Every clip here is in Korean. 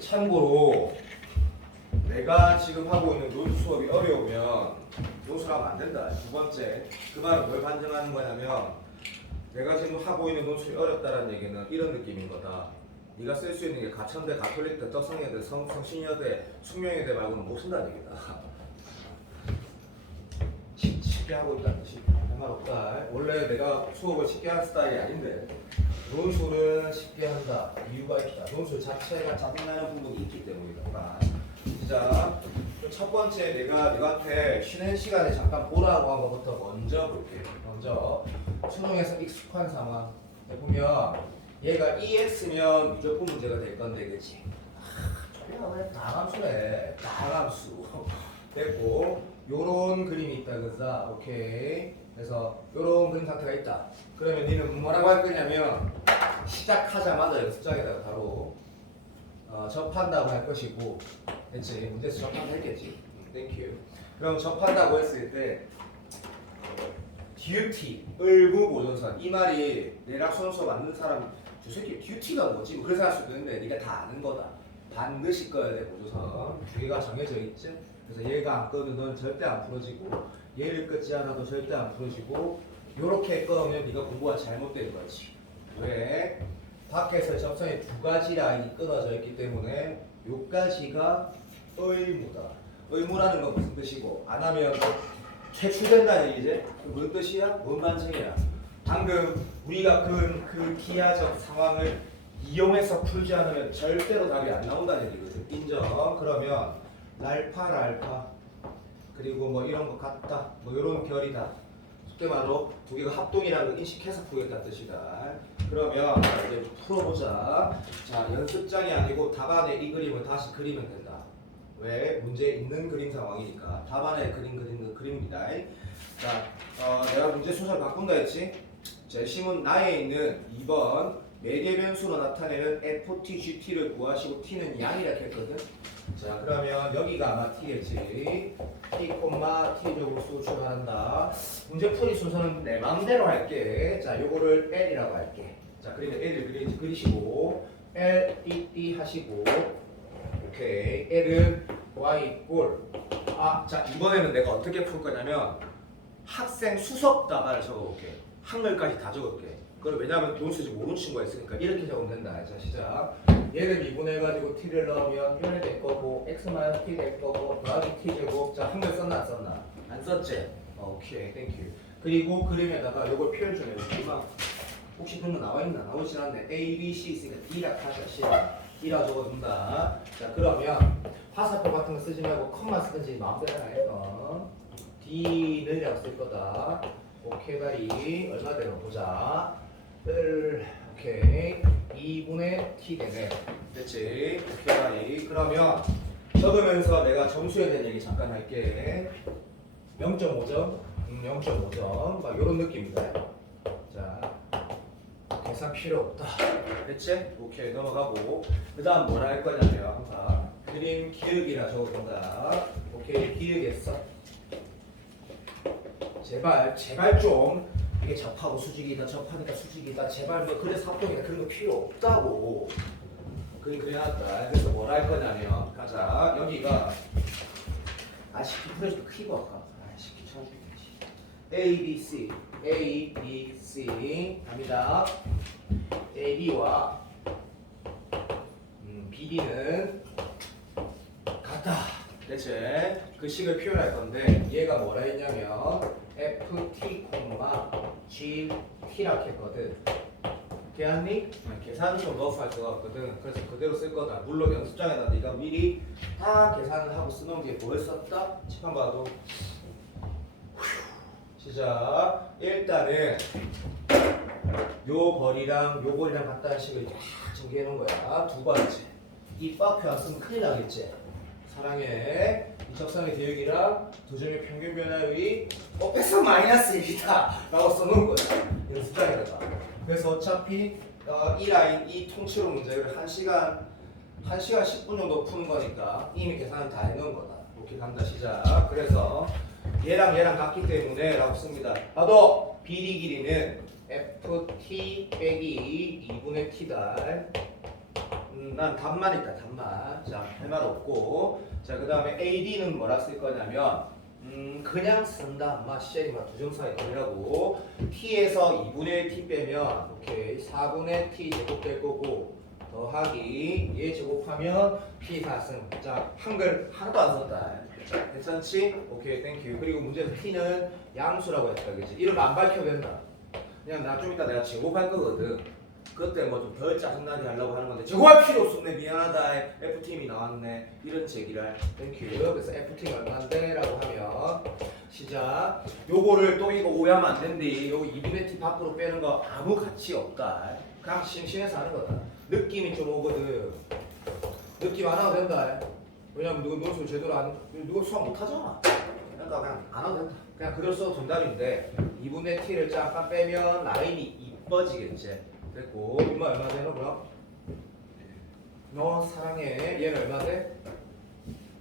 참고로 내가 지금 하고 있는 논술 수업이 어려우면 논술하면 안 된다. 두 번째, 그 말은 뭘 반증하는 거냐면 내가 지금 하고 있는 논술이 어렵다는 얘기는 이런 느낌인 거다. 네가 쓸 수 있는 게 가천대, 가톨릭대, 떡성여대, 성신여대, 숙명여대 말고는 못 쓴다는 얘기다. 쉽게 하고 있다는 뜻이 할 말 없다. 원래 내가 수업을 쉽게 하는 스타일이 아닌데 논술은 쉽게 한다. 이유가 있다. 논술 자체가 짜증나는 부분이 있기 때문이다. 자, 첫 번째 내가 너한테 쉬는 시간에 잠깐 보라고 한 것부터 먼저 볼게. 먼저 수능에서 익숙한 상황 해보면 얘가 EX면 무조건 문제가 될 건데, 그치? 왜 다함수래? 다함수. 됐고, 요런 그림이 있다, 그래서 오케이. 그래서 요런 그림 상태가 있다. 그러면 니는 뭐라고 할 거냐면 시작하자마자 연습장에다가 바로 접한다고 할 것이고, 그치? 문제에서 접한했겠지. 땡큐. 그럼 접한다고 했을 때 듀티, 의무보존선. 이 말이 내락수능 수업 만든 사람 저 새끼 듀티가 뭐지? 뭐 그래서 할 수도 있는데 네가 다 아는 거다. 반드시 꺼야 돼 보조선. 두 개가 정해져 있지. 그래서 얘가 안 꺼면 넌 절대 안 풀어지고 얘를 끊지 않아도 절대 안 풀어지고 요렇게 꺼면 네가 공부가 잘못된 거지. 왜? 밖에서 접선이 두 가지 라인이 끊어져 있기 때문에 요까지가 의무다. 의무라는 건 무슨 뜻이고 안 하면 퇴출된다는 얘기지? 뭔 뜻이야? 뭔 반증이야? 방금 우리가 그 기하적 상황을 이용해서 풀지 않으면 절대로 답이 안 나온다는 얘기거든. 인정. 그러면 랄파 그리고 뭐 이런 거 같다. 뭐 이런 결이다. 쉽게 말로 두 개가 합동이라는 걸 인식해서 풀겠다는 뜻이다. 그러면 이제 풀어보자. 자, 연습장이 아니고 답안에 이 그림을 다시 그리면 된다. 왜? 문제 있는 그림 상황이니까 답안에 그림입니다. 자, 내가 문제 순서를 바꾼다 했지? 제시문 나에 있는 2번 매개 변수로 나타내는 FT, GT를 구하시고 T는 양이라 했거든. 자, 그러면 여기가 아마 T겠지. T, T적으로 수출한다. 문제 풀이 순서는 내 마음대로 할게. 자, 요거를 L이라고 할게. 자, 그러면 L을 그리시고 L, E 하시고 오케이. L은 Y 꼴. 자, 이번에는 내가 어떻게 풀 거냐면 학생 수석 답안을 적어볼게. 한글까지 다 적을게. 그걸 왜냐면 논술이 모르는 친구가 있으니까 이렇게 적으면 된다. 자, 시작. 얘를 미분해가지고 t를 넣으면 1이 될 거고 x-t 될 거고 더하기 t 제곱. 자, 한글 썼나 안 썼나? 안 썼지? 오케이, 땡큐. 그리고 그림에다가 요걸 표현 좀 해줄게. 혹시 그런 거 나와있나? 나오진 않네. A, B, C 있으니까 D라 하자. 시작. D라 적어준다. 자, 그러면 화살표 같은 거 쓰지 말고 컴만 쓰든지 마음대로 해서 D는 이라고 쓸 거다. 오케이, 다리 얼마대로 보자. 오케이. 2분의 t 되네. 됐지? 오케이, 다리. 그러면 적으면서 내가 점수에 대한 얘기 잠깐 할게. 0.5점, 0.5점. 막 이런 느낌이다. 자, 계산 필요 없다. 됐지? 오케이, 넘어가고. 그 다음 뭐라 할 거냐면, 자, 그림 기억이라 적어본다. 오케이, 기억했어. 제발 좀 이게 접하고 수직이다, 접하니까 수직이다, 제발 뭐 그래서 합동이다 그런 거 필요 없다고. 그래놨다. 그래서 뭘 할 거냐면 가자. 여기가 쉽게 풀어줄게. 크기가 아까 쉽게 쳐줄게. A, B, C 갑니다. A, B와 BD는 같다. 대체 그 식을 표현할 건데 얘가 뭐라 했냐면 FT, GT라고 했거든. 걔하니? 계산 좀 넣어서 할 것 같거든. 그래서 그대로 쓸 거다. 물론 연습장에다 네가 미리 다 계산을 하고 쓰는 게 뭘 썼다? 칠판 봐도. 시작. 일단은 요 거리랑 요 거리랑 같다는 식을 쫙 정리해 놓은 거야. 두 번째, 이 빠표 안 쓰면 큰일 나겠지? 사랑해. 이 적상의 대역이랑 두 점의 평균 변화율이 빼서 마이너스 1이다 라고 써놓은 거야. 연습장에다가. 그래서 어차피 이 라인, 이 통치로 문제를 1시간 10분 정도 푸는 거니까 이미 계산을 다 해놓은 거다. 이렇게 간다. 시작. 그래서 얘랑 같기 때문에 라고 씁니다. 봐도 BD 길이는 FT 빼기 2분의 T다. 난 답만 있다, 답만. 자, 할 말 없고. 자, 그 다음에 AD는 뭐라 쓸 거냐면, 그냥 쓴다. 마, CL이만 두정사에 걸라고. T에서 2분의 1 T 빼면, 오케이. 4분의 T 제곱 될 거고, 더하기, 얘 제곱하면 P 4승. 자, 한글 하나도 안 썼다. 자, 괜찮지? 오케이, 땡큐. 그리고 문제에서 T는 양수라고 했다, 그치? 이름 안 밝혀도 된다. 그냥 나 좀 이따 내가 제곱할 거거든. 그때 뭐 좀 덜 짜증나게 하려고 하는 건데 제곱할 필요 없었네, 미안하다, FT임이 나왔네, 이런 제기를 땡큐. 그래서 FT임 얼마인데? 라고 하면 시작. 요거를 또 이거 오해하면 안 된디. 요거 2분의 T 밖으로 빼는 거 아무 가치 없다. 그냥 싱싱해서 하는 거다. 느낌이 좀 오거든. 느낌 안 와도 된다. 왜냐면 누구 논술 제대로 안, 누구 수학 못 하잖아. 그러니까 그냥 안 와도 된다. 그냥 그대로 써도 정답인데 2분의 T를 잠깐 빼면 라인이 이뻐지겠지. 됐고, 이마 얼마 되나 뭐야? 너 사랑해. 얘는 얼마 돼?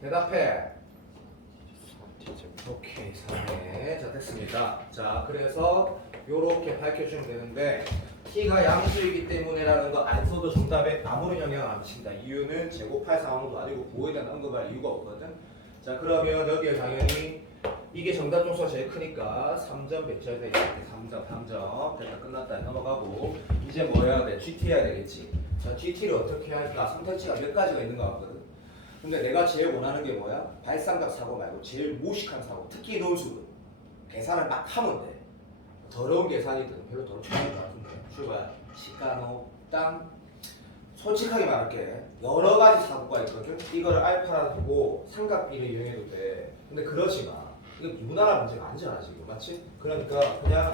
대답해. 오케이, 사랑해. 자, 됐습니다. 자, 그래서 요렇게 밝혀주면 되는데 T가 양수이기 때문에라는 거 안 써도 정답에 아무런 영향 안 미친다. 이유는 제곱할 상황도 아니고 부호에 대한 언급할 이유가 없거든. 자, 그러면 여기에 당연히 이게 정답 종수가 제일 크니까 3점 배치해야 되겠지. 3점 됐다, 끝났다. 넘어가고 이제 뭐 해야 돼? GT 해야 되겠지. 자, GT를 어떻게 할까? 선택지가 몇 가지가 있는 것 같거든. 근데 내가 제일 원하는 게 뭐야? 발상적 사고 말고 제일 무식한 사고. 특히 논술은 계산을 막 하면 돼. 더러운 계산이든 별로 더럽지 않은 것 같은데. 출발. 시가노 땅. 솔직하게 말할게. 여러 가지 사고가 있거든. 이거를 알파라 두고 삼각비를 이용해도 돼. 근데 그러지 마. 이거 무난한 문제가 아니잖아 지금, 맞지? 그러니까 그냥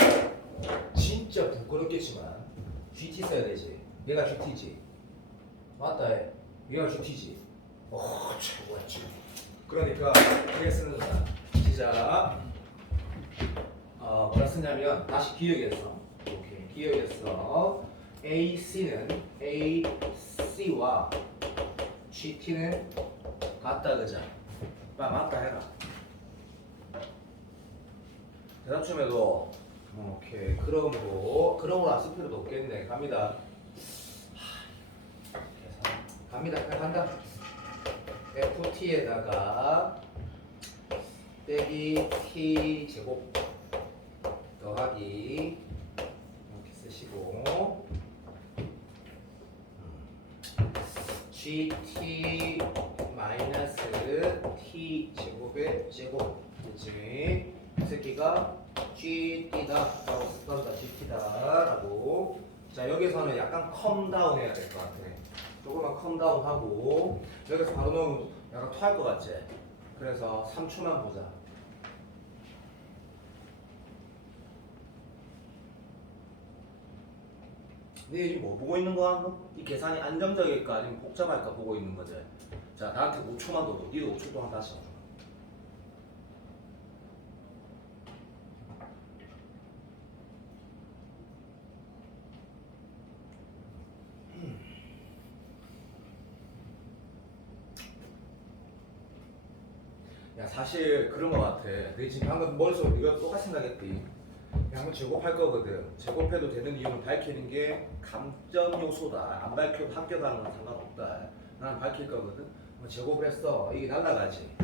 진짜 부끄럽겠지만 GT 써야 되지. 얘가 GT지. 맞다 해. 얘가 GT지. 최고였지. 그러니까 그게 쓰는 거야. 시작. 뭐라 쓰냐면 다시 기억했어. 오케이, 기억했어. AC는 AC와 GT는 같다, 그자? 맞다 해라. 대답 좀 해도. 오케이, 그럼으로 안 쓸 필요도 없겠네. 갑니다. 갑니다. 그냥 간다. FT에다가 빼기 T 제곱 더하기 이렇게 쓰시고 GT 마이너스 T 제곱의 제곱, 그치? 이 새끼가 GT다 라고 쓴다. GT다 라고. 자, 여기서는 약간 컴다운 해야 될 것 같아. 조금만 컴다운 하고 여기서 바로 넣으면 약간 토할 것 같지? 그래서 3초만 보자. 네, 지금 뭐 보고 있는 거야? 너? 이 계산이 안정적일까 아니면 복잡할까 보고 있는 거지? 자, 나한테 5초만 더 줘. 니도 5초 동안 다시 해줘. 야, 사실 그런 거 같아. 너 지금 방금 머릿속으로 네가 똑같이 생각했지. 한번 제곱할 거거든. 제곱해도 되는 이유는 밝히는 게 감점 요소다. 안 밝혀도 합격하는 건 상관없다. 난 밝힐 거거든. 제곱을 했어. 이게 날라가지.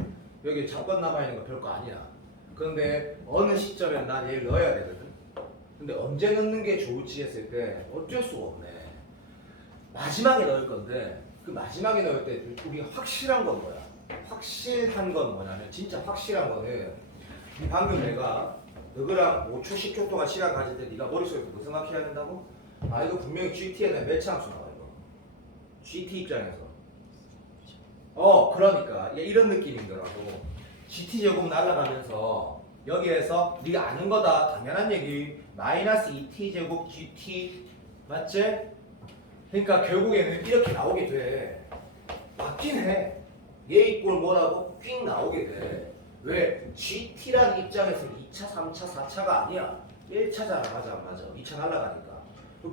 여기 잠깐 남아있는 거 별거 아니야. 그런데 어느 시점에 난 얘를 넣어야 되거든. 근데 언제 넣는 게 좋을지 했을 때 어쩔 수가 없네. 마지막에 넣을 건데 그 마지막에 넣을 때 우리가 확실한 건 뭐야? 확실한 건 뭐냐면 진짜 확실한 거는 방금 내가 너희랑 5초 10초 동안 시간 가질 때 네가 머릿속에 뭐 생각해야 된다고? 아, 이거 분명히 GT에 대한 매차함수 나와. 이거 GT 입장에서 그러니까 이런 느낌이더라고. GT 제곱 날아가면서 여기에서 네가 아는 거다, 당연한 얘기. 마이너스 2T 제곱 GT 맞지? 그러니까 결국에는 이렇게 나오게 돼. 맞긴 해. 얘 이꼴 뭐라고? 휙 나오게 돼. 왜? GT라는 입장에서 2차, 3차, 4차가 아니야. 1차잖아. 맞아 안 맞아? 2차 날아가니까.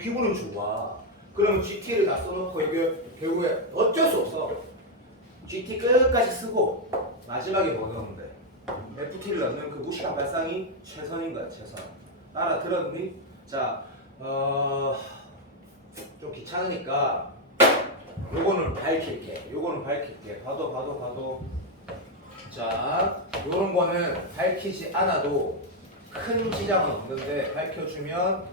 기분은 좋아. 그럼 GT를 다 써놓고 이게 결국에 어쩔 수 없어. GT 끝까지 쓰고 마지막에 뭐 넣으면 돼? FT를 넣는 그 무식한 발상이 최선인 거야, 최선. 알아들었니? 자, 좀 귀찮으니까 요거는 밝힐게. 요거는 밝힐게. 봐도. 자, 요런 거는 밝히지 않아도 큰 지장은 없는데 밝혀주면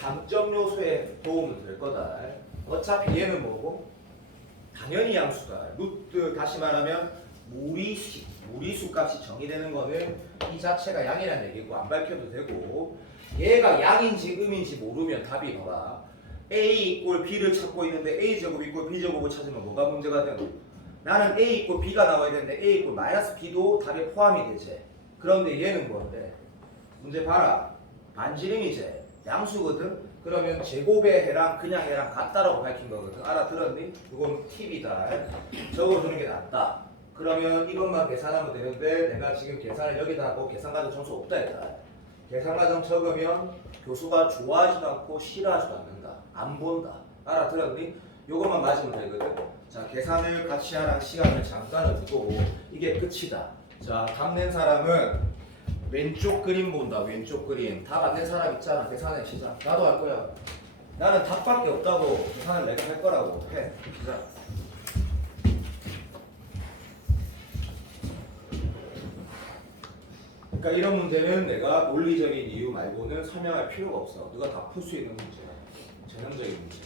감점 요소에 도움은 될 거다. 어차피 얘는 뭐고? 당연히 양수다. 루트 다시 말하면 무리수 값이 정의되는 거는 이 자체가 양이라는 얘기고 안 밝혀도 되고 얘가 양인지 음인지 모르면 답이 봐봐. A 이꼴 B를 찾고 있는데 A제곱 이꼴 B제곱을 찾으면 뭐가 문제가 되노? 나는 A 이꼴 B가 나와야 되는데 A 이꼴 마이너스 B도 답에 포함이 되지. 그런데 얘는 뭔데? 문제 봐라. 반지름이지. 양수거든? 그러면 제곱의 해랑 그냥 해랑 같다라고 밝힌 거거든. 알아들었니? 이건 팁이다. 적어주는 게 낫다. 그러면 이것만 계산하면 되는데 내가 지금 계산을 여기다 하고 계산과정 점수 없다 했다. 계산과정 적으면 교수가 좋아하지도 않고 싫어하지도 않는다. 안 본다. 알아들었니? 이것만 맞으면 되거든. 자, 계산을 같이 하랑 시간을 잠깐 두고 이게 끝이다. 자, 답 낸 사람은 왼쪽 그림 본다. 왼쪽 그림. 답 안 낸 사람 있잖아. 계산해 시작. 나도 할 거야. 나는 답밖에 없다고 계산을 내가 할 거라고 해. 시작. 그러니까 이런 문제는 내가 논리적인 이유 말고는 설명할 필요가 없어. 누가 다 풀 수 있는 문제야. 전형적인 문제.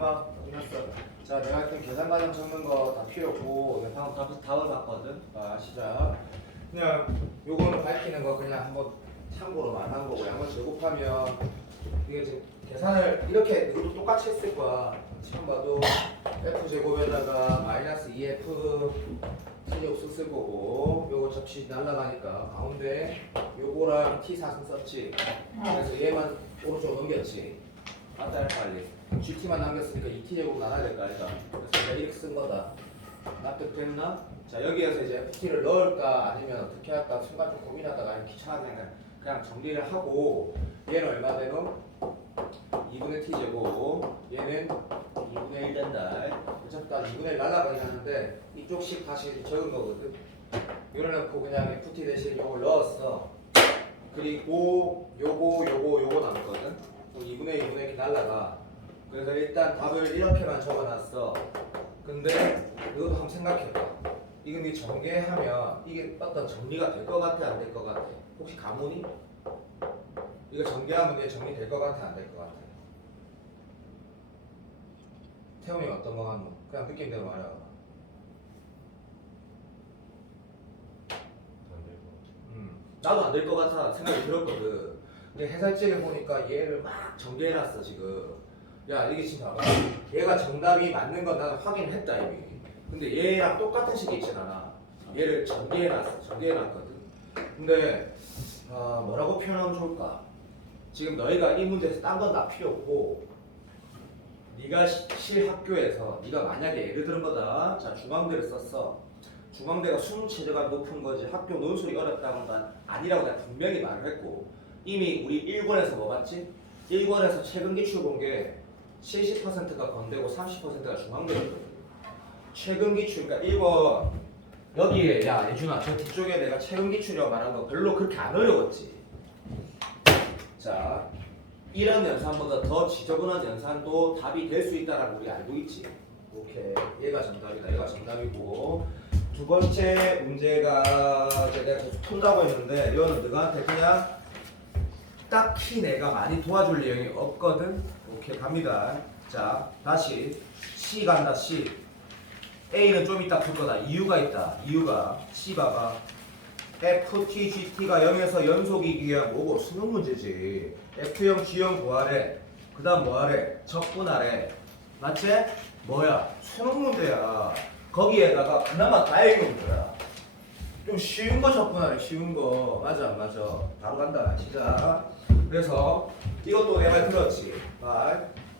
봐. 끝났어. 자, 내가 했던 계산 과정 적는 거 다 필요 없고 내가 방금 답을 봤거든. 아, 시작. 그냥 요거는 밝히는 거 그냥 한번 참고로만 한 거고 양을 제곱하면 이게 지금 계산을 이렇게 너도 똑같이 했을 거야. 처음 봐도 F제곱에다가 마이너스 2F T제곱 쓸 거고 요거 접시 날라가니까 가운데 요거랑 T4승 썼지. 그래서 얘만 오른쪽 넘겼지. 맞다 빨리. GT만 남겼으니까 2T제곱 나눠야 될까 일단. 그래서 내가 이렇게 쓴 거다. 납득됐나? 자 여기에서 이제 FT를 넣을까 아니면 어떻게 할까 순간 좀 고민하다가 귀찮아서 그냥 정리를 하고 얘는 얼마 되노? 2분의 T제곱 얘는 2분의 1 된다. 어차피 다 2분의 1 날라가긴 하는데 이쪽씩 다시 적은 거거든. 이래놓고 그냥 FT 대신 요걸 넣었어. 그리고 요거 남았거든. 2분의 1 이렇게 날라가. 그래서 일단 답을 이렇게만 적어놨어. 근데 너도 한번 생각해봐. 이건 네 전개하면 이게 어떤 정리가 될 것 같아 안 될 것 같아? 혹시 가문이? 이거 전개하면 이게 정리될 것 같아 안 될 것 같아? 태용이 어떤 거 하노? 그냥 느낌대로 말해봐. 나도 안 될 것 같아 생각이 들었거든. 근데 해설지를 보니까 얘를 막 정리해놨어 지금. 야 이게 지금 봐봐. 얘가 정답이 맞는 건 나는 확인을 했다 이미. 근데 얘랑 똑같은 식이 있진 않아. 얘를 전개해놨거든. 근데 뭐라고 표현하면 좋을까? 지금 너희가 이 문제에서 딴 건 다 필요 없고 네가 실학교에서 네가 만약에 예를 들은 거다. 자 중앙대를 썼어. 중앙대가 수능 체제가 높은 거지 학교 논술이 어렵다는 건 아니라고 내가 분명히 말을 했고 이미 우리 1권에서 뭐 봤지? 1권에서 최근 기출 본 게 70%가 건대고 30%가 중앙대였거든. 최근 기출 그러니까 1권 여기에 야 예준아 저 뒤쪽에 내가 최근 기출이라고 말한 거 별로 그렇게 안 어려웠지. 자 이런 연산보다 더 지저분한 연산도 답이 될 수 있다라는 거 우리 알고 있지. 오케이 얘가 정답이다. 얘가 정답이고 두 번째 문제가 이제 내가 계속 푼다고 했는데 이거는 너한테 그냥 딱히 내가 많이 도와줄 내용이 없거든. 오케이 갑니다. 자 다시 C 간다. C A는 좀 이따 풀 거다. 이유가 있다. 이유가 C 봐봐. FT, GT가 0에서 연속이기 위한 뭐고? 수능 문제지. F형, G형 구하래. 그 다음 뭐하래? 적분하래. 맞지? 뭐야? 수능 문제야. 거기에다가 그나마 다행인 거야. 좀 쉬운 거 적분하래. 쉬운 거. 맞아 안 맞아? 바로 간다. 시작. 그래서 이것도 내 말 들었지.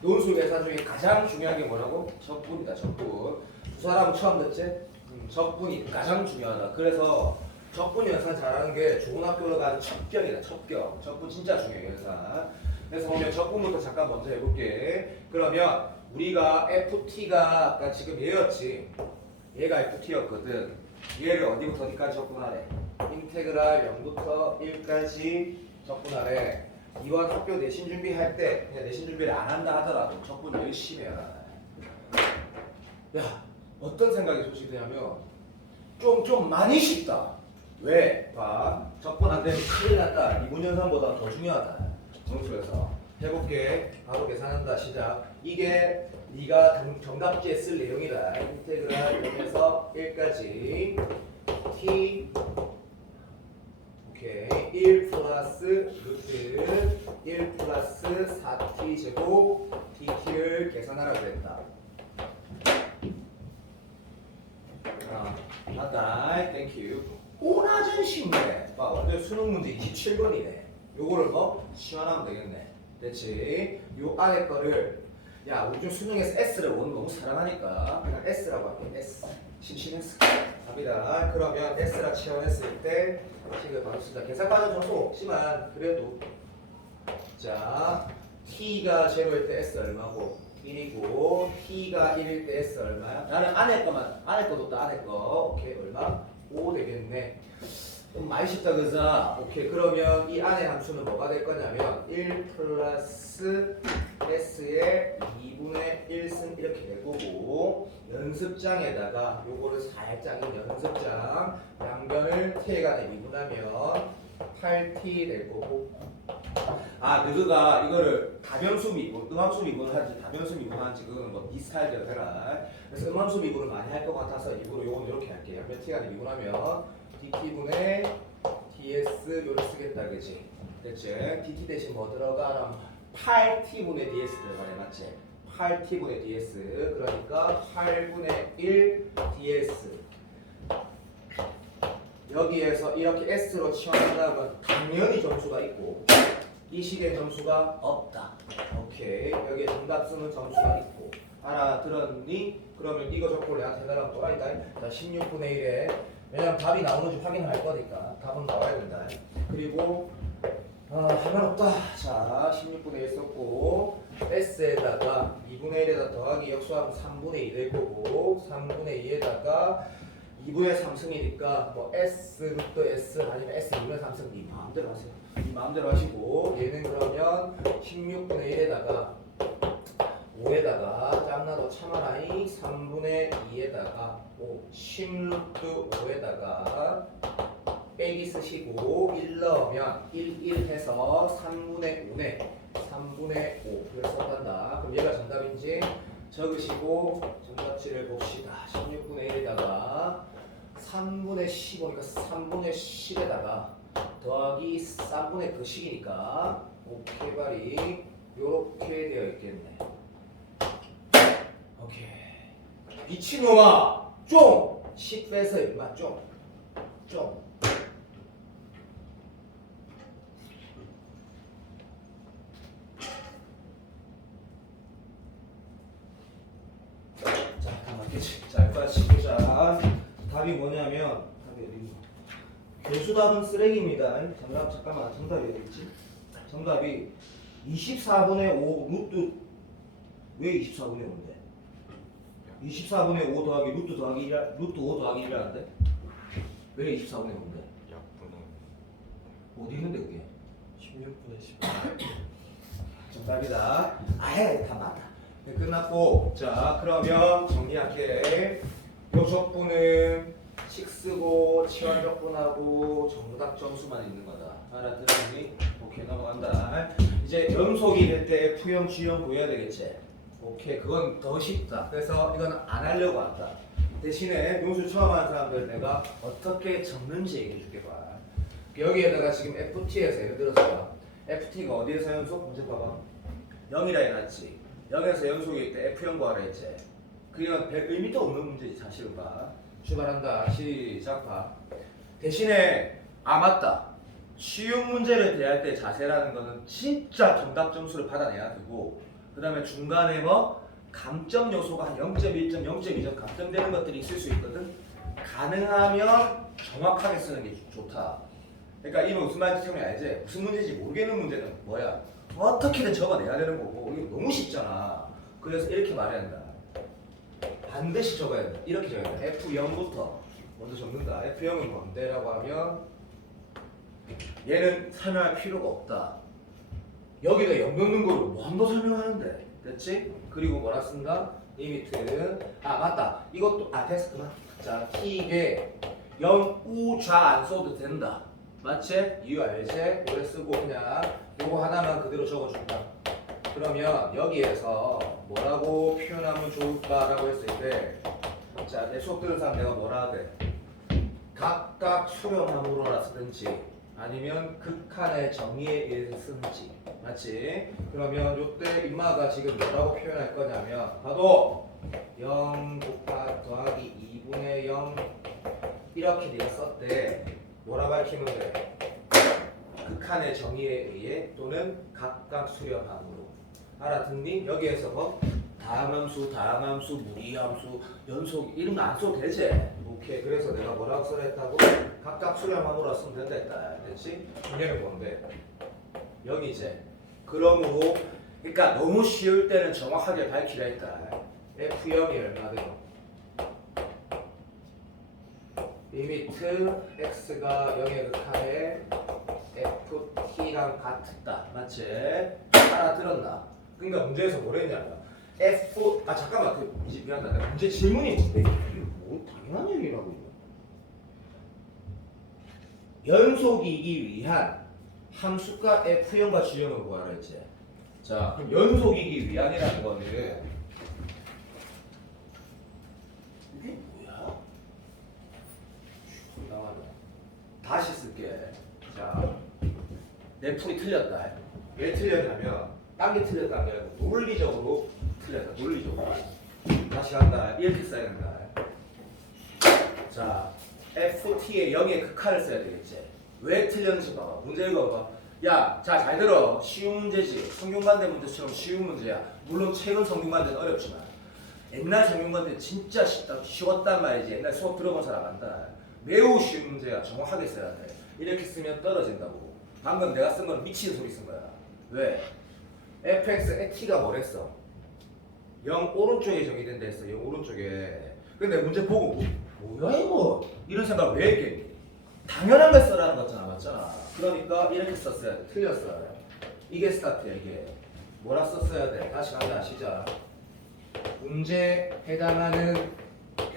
논술 계산 중에 가장 중요한 게 뭐라고? 적분이다. 적분. 두 사람은 처음 듣지? 적분이 가장 중요하다. 그래서 적분 연산 잘하는 게 좋은 학교로 가는 첩경이다. 첩경. 적분 진짜 중요해. 연산. 그래서 보면 적분부터 잠깐 먼저 해볼게. 그러면 우리가 FT가 아까 지금 얘였지. 얘가 FT였거든. 얘를 어디부터 어디까지 적분하래? 인테그랄 0부터 1까지 적분하래. 이번 학교 내신 준비할 때 그냥 내신 준비를 안 한다 하더라도 적분 열심히 해라. 야 어떤 생각이 솔직히 드냐면 좀 많이 쉽다. 왜? 봐. 적분 안 되면 큰일 났다. 이분 연산보다 더 중요하다. 정수에서 해볼게. 바로 계산한다. 시작. 이게 네가 정답지에 쓸 내용이다. 인테그랄 0에서 1까지 t 오케이 1 플러스 루트 1 플러스 4t 제곱 dt를 계산하라고 했다. 맞다. 땡큐. 오나전 쉽네. 봐, 완전 수능 문제 27번이네. 요거를 뭐 시원하면 되겠네. 됐지? 요 안에 거를 야, 우리 좀 수능에서 S를 오늘 너무 사랑하니까 그냥 S라고 할게. S. 심심했어. 갑니다. 그러면 S라 치환했을 때 식을 바로 쓰자. 계산 과정 좀 없지만 그래도 자 T가 제로일 때 S 얼마고 1이고 T가 1일 때 S 얼마야? 나는 안에 거도 또 안에 거. 오케이 얼마? 5 되겠네. 좀 많이 쉽다 그자. 오케이 그러면 이 안에 함수는 뭐가 될 거냐면 1 플러스 S의 2분의 1승 이렇게 될 거고 연습장에다가 요거를 살짝 연습장 양변을 T에 간에 미분하면 8T 될 거고 아, 너가 이거를 다변수 미분, 음함수 미분하는지 다변수 미분하는지 그거는 뭐네 스타일대로 해라. 그래서 음함수 미분을 많이 할 것 같아서 일부러 요건 이렇게 할게요. 몇 t간에 미분하면 dt분의 ds 요를 쓰겠다, 그지? 그치? dt 대신 뭐 들어가? 8t분의 ds 들어가네, 맞지? 8t분의 ds 그러니까 8분의 1 ds 여기에서 이렇게 s로 치환한다면 당연히 점수가 있고 이 식의 점수가 없다. 오케이. 여기에 정답 쓰는 점수가 있고 알아들었니? 그러면 이거 적고 내가 대단하면 또 아니다. 자, 16분의 1에 왜냐면 답이 나오는지 확인할 거니까 답은 나와야 된다. 그리고 하면 없다. 자, 16분의 1 썼고 s에다가 2분의 1에다 더하기 역수하면 3분의 2 될 거고 3분의 2에다가 2분의 3승이니까 뭐 s 루트 s 아니면 s 2분의 3승 네 마음대로 하세요. 네 마음대로 하시고 얘는 그러면 16분의 1에다가 5에다가 짱나도 참아라이 3분의 2에다가 10 루트 5에다가 빼기 쓰시고 1 넣으면 1 해서 3분의 5네 3분의 5 그래서 간다. 그럼 얘가 정답인지 적으시고 정답지를 봅시다. 16분의 1에다가 3분의 15니까 3분의 10에다가 더하기 3분의 그 식이니까 오케이 발이 요렇게 되어 있겠네. 오케이. 미친놈아 좀! 10 빼서 임마 좀. 자, 가만히 자, 일단 보자. 답이 뭐냐면 답이 어디? 교수답은 쓰레기입니다. 잠깐만 정답이 어디 있지? 정답이 24분의 5 루트 왜 24분의 5인데? 24분의 5 더하기 루트 더하기 1 루트 5 더하기 1이라는데? 왜 24분의 5인데? 약분은 어디 있는데 그게? 16분의 10. 정답이다. 아예 다 맞다. 네, 끝났고 자 그러면 정리할게. 요적분은 식 쓰고 치환적분하고 정답 점수만 있는 거다. 알아들었니? 오케이 넘어간다. 이제 연속이 될 때 F형, G형 구해야 되겠지? 오케이 그건 더 쉽다. 그래서 이건 안 하려고 한다. 대신에 명수 처음 하는 사람들 내가 어떻게 적는지 얘기해 줄게 봐. 여기에다가 지금 FT에서 예를 들어서 FT가 어디에서 연속? 문제 봐봐. 0이라 해놨지. 0에서 연속일 때 F형 구하라 했지. 그냥 별 의미도 없는 문제지 사실은 봐. 출발한다. 시작 봐. 대신에 맞다. 쉬운 문제를 대할 때 자세라는 거는 진짜 정답 점수를 받아내야 되고 그 다음에 중간에 뭐 감점 요소가 한 0.1점, 0.2점 감점되는 것들이 있을 수 있거든. 가능하면 정확하게 쓰는 게 좋다. 그러니까 이거 무슨 말인지 처음에 알지? 무슨 문제인지 모르겠는 문제는 뭐야? 어떻게든 적어내야 되는 거고 이거 너무 쉽잖아. 그래서 이렇게 말해야 한다. 반드시 적어야 된다. 이렇게 적어야 된다. F0부터 먼저 적는다. F0은 뭔데라고 하면 얘는 설명할 필요가 없다. 여기다 0 넣는 거를 뭐한번 설명하는데 됐지? 그리고 뭐라 쓴다? 리미트 맞다. 이것도 됐어 그만. 자 t에 0 우 좌 안 써도 된다. 맞지? 이유 알지? 오래 쓰고 그냥 요거 하나만 그대로 적어준다. 그러면 여기에서 뭐라고 표현하면 좋을까라고 했을 때 자, 내 수업 들은 사람 내가 뭐라 하대? 각각 수렴함으로라 쓰든지 아니면 극한의 정의에 의해서 쓰든지 맞지? 그러면 요때 임마가 지금 뭐라고 표현할 거냐면 봐도 0 더하기 2분의 0 이렇게 네가 썼대. 뭐라 밝히면 돼? 극한의 정의에 의해 또는 각각 수렴함으로. 알아듣니? 여기에서 뭐 다항함수, 무리함수, 연속 이런 거 안 써도 되지? 오케이. 그래서 내가 뭐라고 써야 했다고? 각각 수렴함으로 쓰면 된다 했다. 됐지? 중요한 뭔데? 여기지. 그러므로 그러니까 너무 쉬울 때는 정확하게 밝히라 했다. F0이 얼마대로? 리미트 x가 0의 극하에 ft랑 같다. 맞지? 알아들었나? 그러니까 문제에서 뭐랬냐면 f 잠깐만 이제 미안하다. 문제 질문이 뭔데? 이게 뭐 당연한 얘기라고. 연속이기 위한 함수가 F형과 G형을 구하라 했지. 자, 그럼 연속이기 위한이라는 거는 이게 뭐야? 다시 쓸게. 자, 내 풀이 틀렸다. 왜 틀렸냐면 딴 게 틀렸다는 게 아니고 논리적으로 틀렸다. 논리적으로. 다시 간다. 이렇게 써야 된다. 자, FT의 0의 극한을 써야 되겠지. 왜 틀렸는지 봐봐. 문제 읽어봐. 야, 자, 잘 들어. 쉬운 문제지. 성균관대 문제처럼 쉬운 문제야. 물론 최근 성균관대는 어렵지만 옛날 성균관대 진짜 쉬웠단 말이지. 옛날 수업 들어본 사람 안다. 매우 쉬운 문제야. 정확하게 써야 돼. 이렇게 쓰면 떨어진다고. 방금 내가 쓴 건 미친 소리 쓴 거야. 왜? fx, t가 뭐랬어? 0 오른쪽에 정의된다 했어. 0 오른쪽에. 근데 문제 보고 뭐야 이거? 이런 생각 왜 했겠니? 당연한 걸 써라는 거잖아. 맞잖아. 그러니까 이렇게 썼어야 돼. 틀렸어. 이게 스타트야. 이게 뭐라 썼어야 돼? 다시 간다. 시작. 문제에 해당하는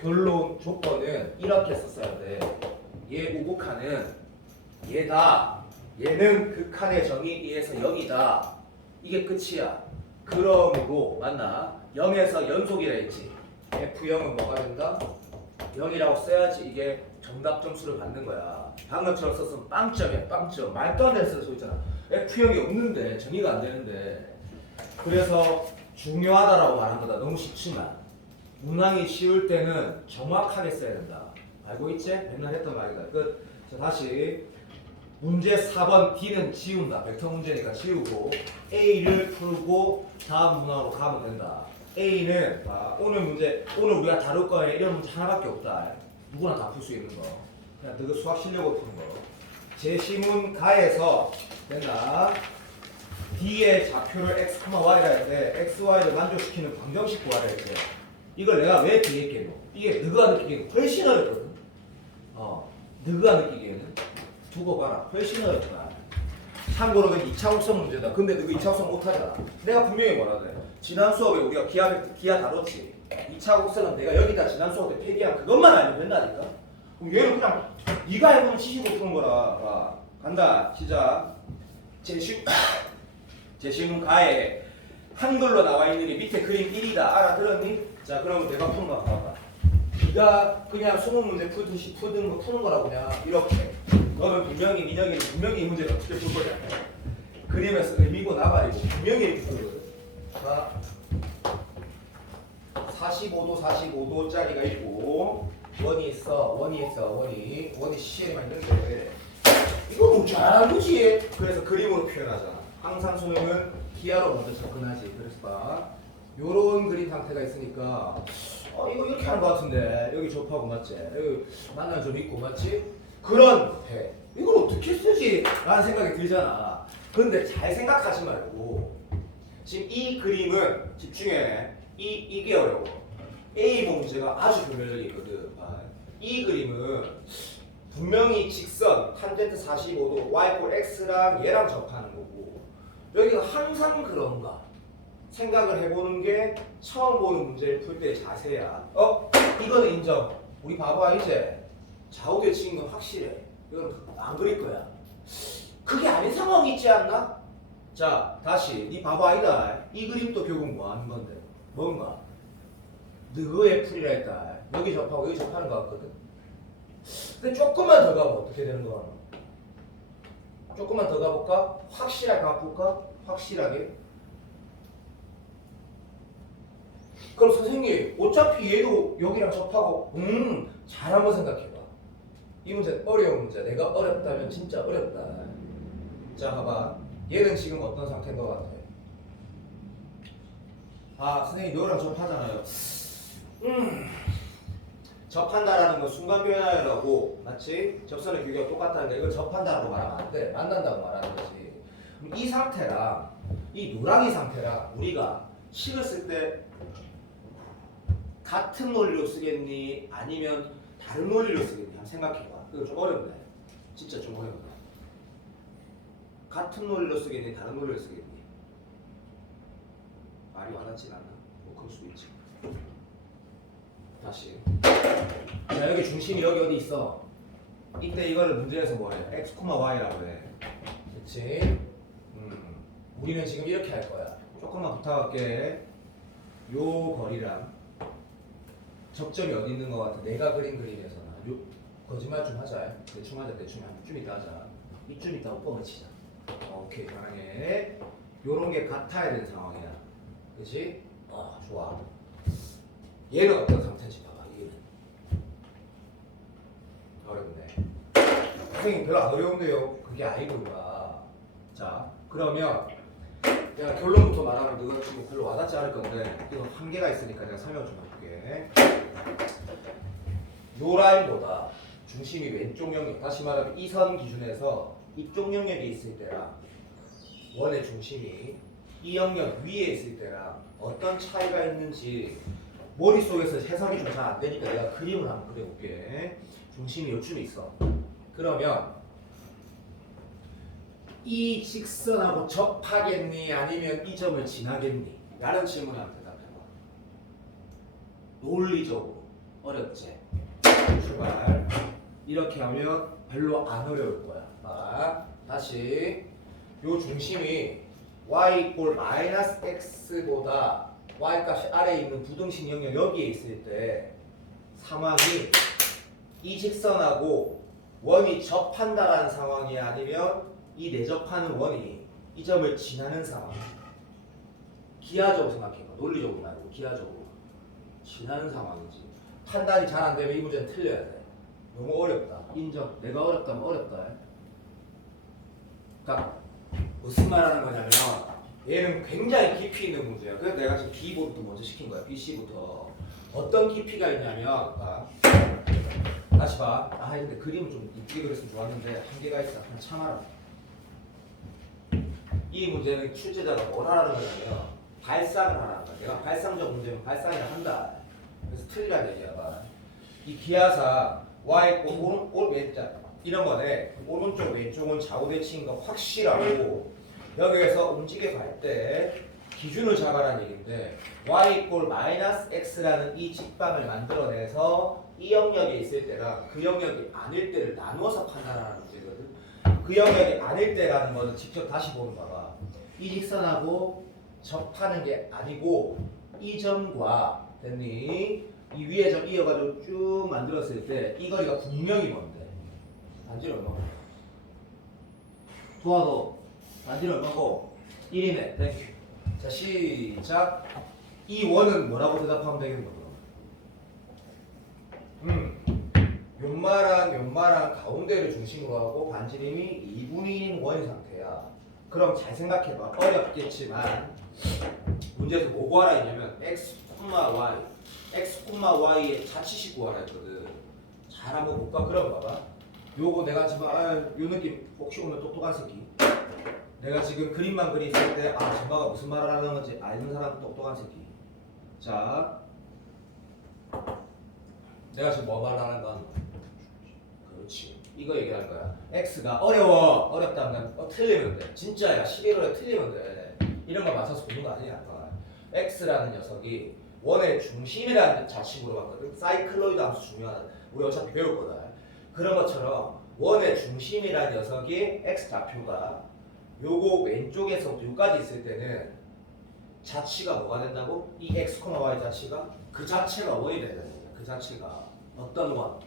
결론 조건은 이렇게 썼어야 돼. 얘 우극한은 얘다. 얘는 극한의 정의에서 0이다. 이게 끝이야. 그러므로 맞나? 0에서 연속이라 했지. F0은 뭐가 된다? 0이라고 써야지 이게 정답 점수를 받는 거야. 방금처럼 썼으면 빵점이야. 빵점. 말도 안 되는 소 있잖아. F0이 없는데 정의가 안 되는데. 그래서 중요하다라고 말한 거다. 너무 쉽지만 문항이 쉬울 때는 정확하게 써야 된다. 알고 있지? 맨날 했던 말이다. 끝. 자, 다시 문제 4번 D는 지운다. 벡터 문제니까 지우고 A를 풀고 다음 문항으로 가면 된다. A는 오늘 문제, 오늘 우리가 다룰 거에 이런 문제 하나밖에 없다. 누구나 다 풀 수 있는 거. 그냥 너가 수학 실력으로 푸는 거. 제시문 가에서 된다. D의 좌표를 x, y라 했는데 x, y를 만족시키는 방정식 구하라 했대. 이걸 내가 왜 기획했노? 이게 너가 느끼기에는 훨씬 어렵거든. 너가 느끼기에는 두고 봐라. 훨씬 어렵다. 참고로 그 2차 곡선 문제다. 근데 너 2차 곡선 못하잖아. 내가 분명히 뭐라 돼. 지난 수업에 우리가 기하 다뤘지. 2차 곡선은 내가 여기다 지난 수업 때 폐기한 그것만 알면 된다니까. 그럼 얘는 그냥 네가 해보면 치시고 푸는 거라. 봐. 간다. 시작. 제시문 가에 한글로 나와 있는 게 밑에 그림 1이다. 알아들었니? 자, 그러면 내가 푸는 거 봐봐. 네가 그냥 20문제 푸듯이 푸는 거라고 그냥 이렇게. 너는 분명히 민혁이는 분명히 이 문제를 어떻게 풀 거냐. 그림에서 의미고 나발이고 분명히 이렇게 풀거든. 자, 45도짜리가 있고 원이 있어. 원이 C에만 있는데 이거 뭔지 알지? 그래서 그림으로 표현하잖아. 항상 수능은 기하로 먼저 접근하지. 그래서 봐. 요런 그림 상태가 있으니까 이거 이렇게 하는 것 같은데 여기 접하고 맞지? 여기 만난 점 있고 맞지? 그런데 이걸 어떻게 쓰지? 라는 생각이 들잖아. 근데 잘 생각하지 말고 지금 이 그림은 집중해. 이게 어려워. A 문제가 아주 교묘적이거든. 이 그림은 분명히 직선 탄젠트 45도 y x랑 얘랑 접하는 거고 여기가 항상 그런가 생각을 해보는 게 처음 보는 문제를 풀 때의 자세야. 이거는 인정. 우리 봐봐 이제 좌우대 치는 건 확실해. 이건 안 그릴 거야. 그게 아닌 상황이 있지 않나? 자, 다시 네 바보 아니다. 이 그림도 결국 뭐 하는 건데? 뭔가 너의 풀이라 했다. 여기 접하고 여기 접하는 것 같거든. 근데 조금만 더 가면 어떻게 되는 거야? 조금만 더 가볼까? 확실하게 가볼까? 확실하게. 그럼 선생님 어차피 얘도 여기랑 접하고 잘 한번 생각해봐. 이 문제 어려운 문제. 내가 어렵다면 진짜 어렵다. 자, 봐봐. 얘는 지금 어떤 상태인 것 같아? 선생님 너랑 접하잖아요. 접한다라는 건 순간 변화라고, 맞지? 접선의 규격이 똑같다는데 이걸 접한다라고 말하면 안 돼. 만난다고 말하는 거지. 그럼 이 상태랑 이 노랑이 상태랑 우리가 식을 쓸 때 같은 논리로 쓰겠니? 아니면 다른 논리로 쓰겠니? 한번 생각해봐. 이거 좀 어렵네. 진짜 좀 어렵네. 같은 논리로 쓰겠니? 다른 논리로 쓰겠니? 말이 와닿진 않아. 뭐 그럴 수도 있지. 다시. 자, 여기 중심이 여기 어디 있어? 이때 이거를 문제에서 뭐해? x, y라고 해. 그치? 우리는 지금 이렇게 할 거야. 조금만 부탁할게. 요 거리랑 접점이 어디 있는 것 같아? 내가 그린 그림에서는 요 거짓말 좀 하자. 대충 하자. 대충 좀 이따 하자. 이쯤 이따 뻥을 치자. 오케이 편하게. 요런 게 같아야 되는 상황이야. 그치? 좋아. 얘는 어떤 상태인지 봐봐. 얘는 어렵네. 선생님 별로 안 어려운데요. 그게 아니고 임마. 자 그러면 내가 결론부터 말하면 너가 지금 별로 와닿지 않을 건데 이거 한계가 있으니까 내가 설명 좀 해볼게. 요 라인보다 중심이 왼쪽 영역, 다시 말하면 이 선 기준에서 이쪽 영역에 있을 때랑 원의 중심이 이 영역 위에 있을 때랑 어떤 차이가 있는지 머릿속에서 해석이 좀 잘 안 되니까 내가 그림을 한번 그려볼게. 중심이 요쯤에 있어. 그러면 이 직선하고 접하겠니? 아니면 이 점을 지나겠니? 라는 질문에 한번 대답해봐. 논리적으로 어렵지? 출발. 이렇게 하면 별로 안 어려울 거야. 다시 요 중심이 y 꼴 마이너스 x보다 y 값이 아래에 있는 부등식 영역 여기에 있을 때 상황이 이 직선하고 원이 접한다라는 상황이 아니면 이 내접하는 원이 이 점을 지나는 상황. 기하적으로 생각해봐. 논리적으로 말고 기하적으로 지나는 상황이지. 판단이 잘 안 되면 이 문제는 틀려야 돼. 너무 어렵다. 인정. 내가 어렵다면 어렵다. 그러니까 무슨 말하는 거냐면 얘는 굉장히 깊이 있는 문제야. 그래서 내가 지금 B부터 먼저 시킨 거야. BC부터. 어떤 깊이가 있냐면 다시 봐. 근데 그림을 좀 이쁘게 그렸으면 좋았는데 한계가 있어. 그냥 참아라. 이 문제는 출제자가 뭘 하라는 거냐면 발상을 하라는 거야. 내가 발상적 문제면 발상을 한다. 그래서 틀리라는 얘기야. 이 기하사 y 꼴 왼쪽 이런 거네. 오른쪽 왼쪽은 좌우대칭인 거 확실하고 여기에서 움직여 갈 때 기준을 잡아라는 얘기인데 y 꼴 마이너스 x라는 이 직방을 만들어내서 이 영역에 있을 때랑 그 영역이 아닐 때를 나누어서 판단하는 문제거든. 그 영역이 아닐 때라는 거는 직접 다시 보면 봐봐. 이 직선하고 접하는 게 아니고 이 점과 됐니? 이 위에 점 이어가지고 쭉 만들었을 때 이 거리가 분명히 뭔데? 단지는 얼마고? 도와도 단지는 얼마고? 1이네. 땡큐. 자 시작. 이 원은 뭐라고 대답하면 되겠는 거야? 요마랑 가운데를 중심으로 하고 반지름이 2분의 1인 원인 상태야. 그럼 잘 생각해봐. 어렵겠지만 문제에서 뭐 구하라 했냐면 x, y xy의 자취식 구하라 했거든. 잘 한번 볼까? 그럼 봐봐. 요거 내가 지금 요 느낌 혹시 오늘 똑똑한 새끼. 내가 지금 그림만 그렸을 때 전마가 무슨 말을 하는 건지 아는 사람 똑똑한 새끼. 자, 내가 지금 뭐 말하는 건 그렇지. 이거 얘기할 거야. x가 어렵다면 틀리면 돼. 진짜야. 11월에 틀리면 돼. 이런 거 맞춰서 보는 거 아니야. x라는 녀석이 원의 중심이라는 자식으로 봤거든. 사이클로이드 함수 중요하다. 우리 어차피 배울 거다. 그런 것처럼 원의 중심이라는 녀석이 x 좌표가 요거 왼쪽에서부터 여기까지 있을 때는 자치가 뭐가 된다고? 이 x, y 자치가 그 자체가 원이 되는 거야. 그 자체가 어떤 원?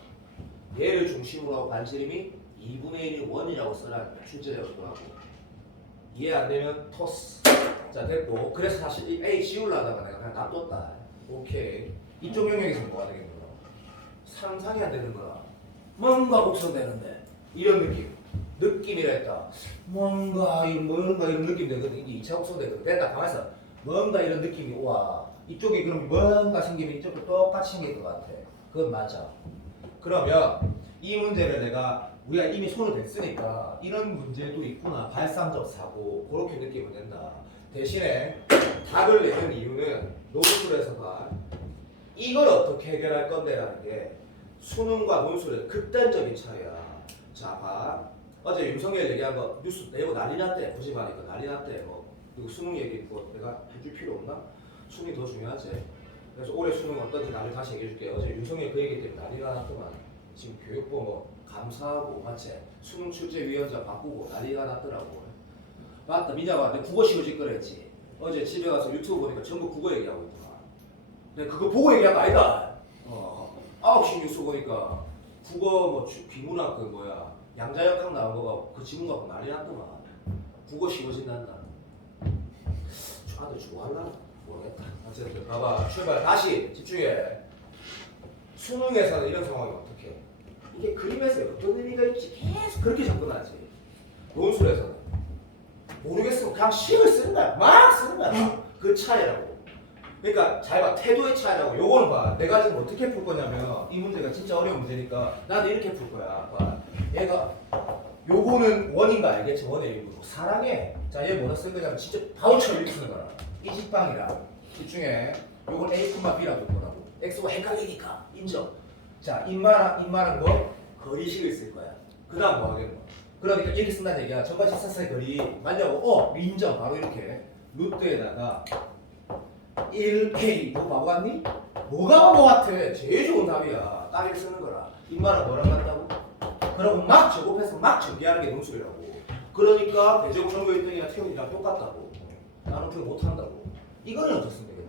얘를 중심으로 하고 반지름이 2분의 1이 원이라고 써라. 출제되었기도 하고. 이해 안 되면 토스. 자 됐고. 그래서 사실 이 A 지우려다가 내가 그냥 놔뒀다. 오케이. 이쪽 영역에서 뭐가 되겠는 거야? 상상이 안 되는 거야. 뭔가 곡선되는데 이런 느낌이라 했다. 뭔가 이런 느낌 되거든. 이게 2차 곡선 되거든. 내가 딱 가만있어. 뭔가 이런 느낌이 와. 이쪽에 그럼 뭔가 생기면 이쪽도 똑같이 생길 것 같아. 그건 맞아. 그러면 이 문제를 우리가 이미 손을 댔으니까 이런 문제도 있구나. 발상적 사고 그렇게 느끼면 된다. 대신에 답을 내는 이유는 논술에서가 이걸 어떻게 해결할 건데라는 게 수능과 논술의 극단적인 차이야. 자, 봐. 어제 윤석열 얘기한 거 뉴스 내고 난리 났대. 고집하니까 난리 났대. 그리고 수능 얘기 내가 해줄 필요 없나? 수능이 더 중요하지. 그래서 올해 수능 어떤지 나중에 다시 얘기해줄게. 어제 윤석열 그 얘기 때문에 난리가 났더만. 지금 교육부 감사하고 맞지? 수능 출제위원장 바꾸고 난리가 났더라고. 맞다. 민혁아, 내가 국어 시효지 그랬지. 어제 집에 가서 유튜브 보니까 전부 국어 얘기하고 있더만. 내가 그거 보고 얘기한 거 아니다. 9시 뉴스 보니까 국어 뭐 비문학 그 뭐야 양자역학 나온 거가 그 지문 갖고 난리 났더만. 국어 쉬워진단다. 아들 좋아할라나? 모르겠다. 어쨌든 봐봐. 출발. 다시 집중해. 수능에서는 이런 상황이 어떻게? 이게 그림에서 어떤 의미가 있지? 계속 그렇게 접근하지. 논술에서는 모르겠으면 그냥 식을 쓰는 거야. 막 쓰는 거야. 그 차이라고. 그러니까 잘 봐. 태도의 차이라고. 요거는 봐. 내가 지금 어떻게 풀 거냐면 이 문제가 진짜 어려운 문제니까 나도 이렇게 풀 거야. 봐. 얘가 요거는 원인가 알겠지? 원의 일부로. 사랑해. 자, 얘 뭐라 쓴 거냐면 진짜 바우처럼 이렇게 쓰는 거야. 이 식빵이랑 집중해. 요건 A, B라고 보라고. X가 헷갈리니까 인정. 자, 인말한 거 거리식을 쓸 거야. 그 다음 뭐 하겠노? 그러니까 이렇게 쓴다는 얘기야. 전반식 사사의 거리 맞냐고. 인정. 바로 이렇게 루트에다가 1K. 너 바보 같니? 뭐가 바보 같아? 제일 좋은 답이야. 딱 이렇게 쓰는 거라. 인말은 뭐랑 같다고? 그러고 막 제곱해서 막 전개하는 게 논술이라고. 그러니까 배제곱 전교 1등이나 태훈이랑 똑같다고. 나는 그거 못한다고. 이거는 어떻게 쓰면 되겠니?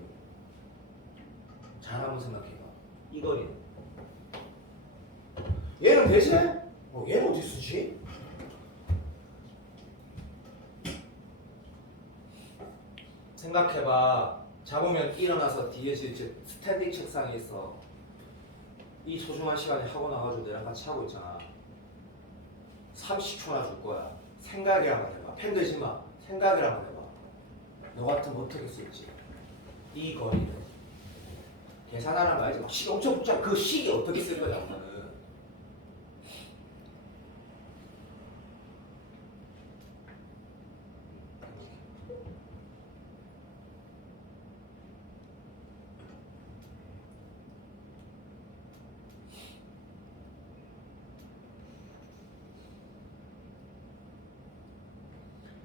잘 한번 생각해봐. 이거는 얘는 대체? 얘는 어디 쓰지? 생각해봐. 잡으면 일어나서 뒤에 이제 스탠딩 책상에 있어. 이 소중한 시간에 학원 와가지고 내랑 같이 하고 있잖아. 30초나 줄 거야. 생각을 한번 해봐. 펜 들지 마. 생각을 한번 해봐. 너 같으면 어떻게 쓸지. 이 거리를 계산하는 거 알지? 막 식 엄청 복잡해. 그 식이 어떻게 쓸 거냐 나는.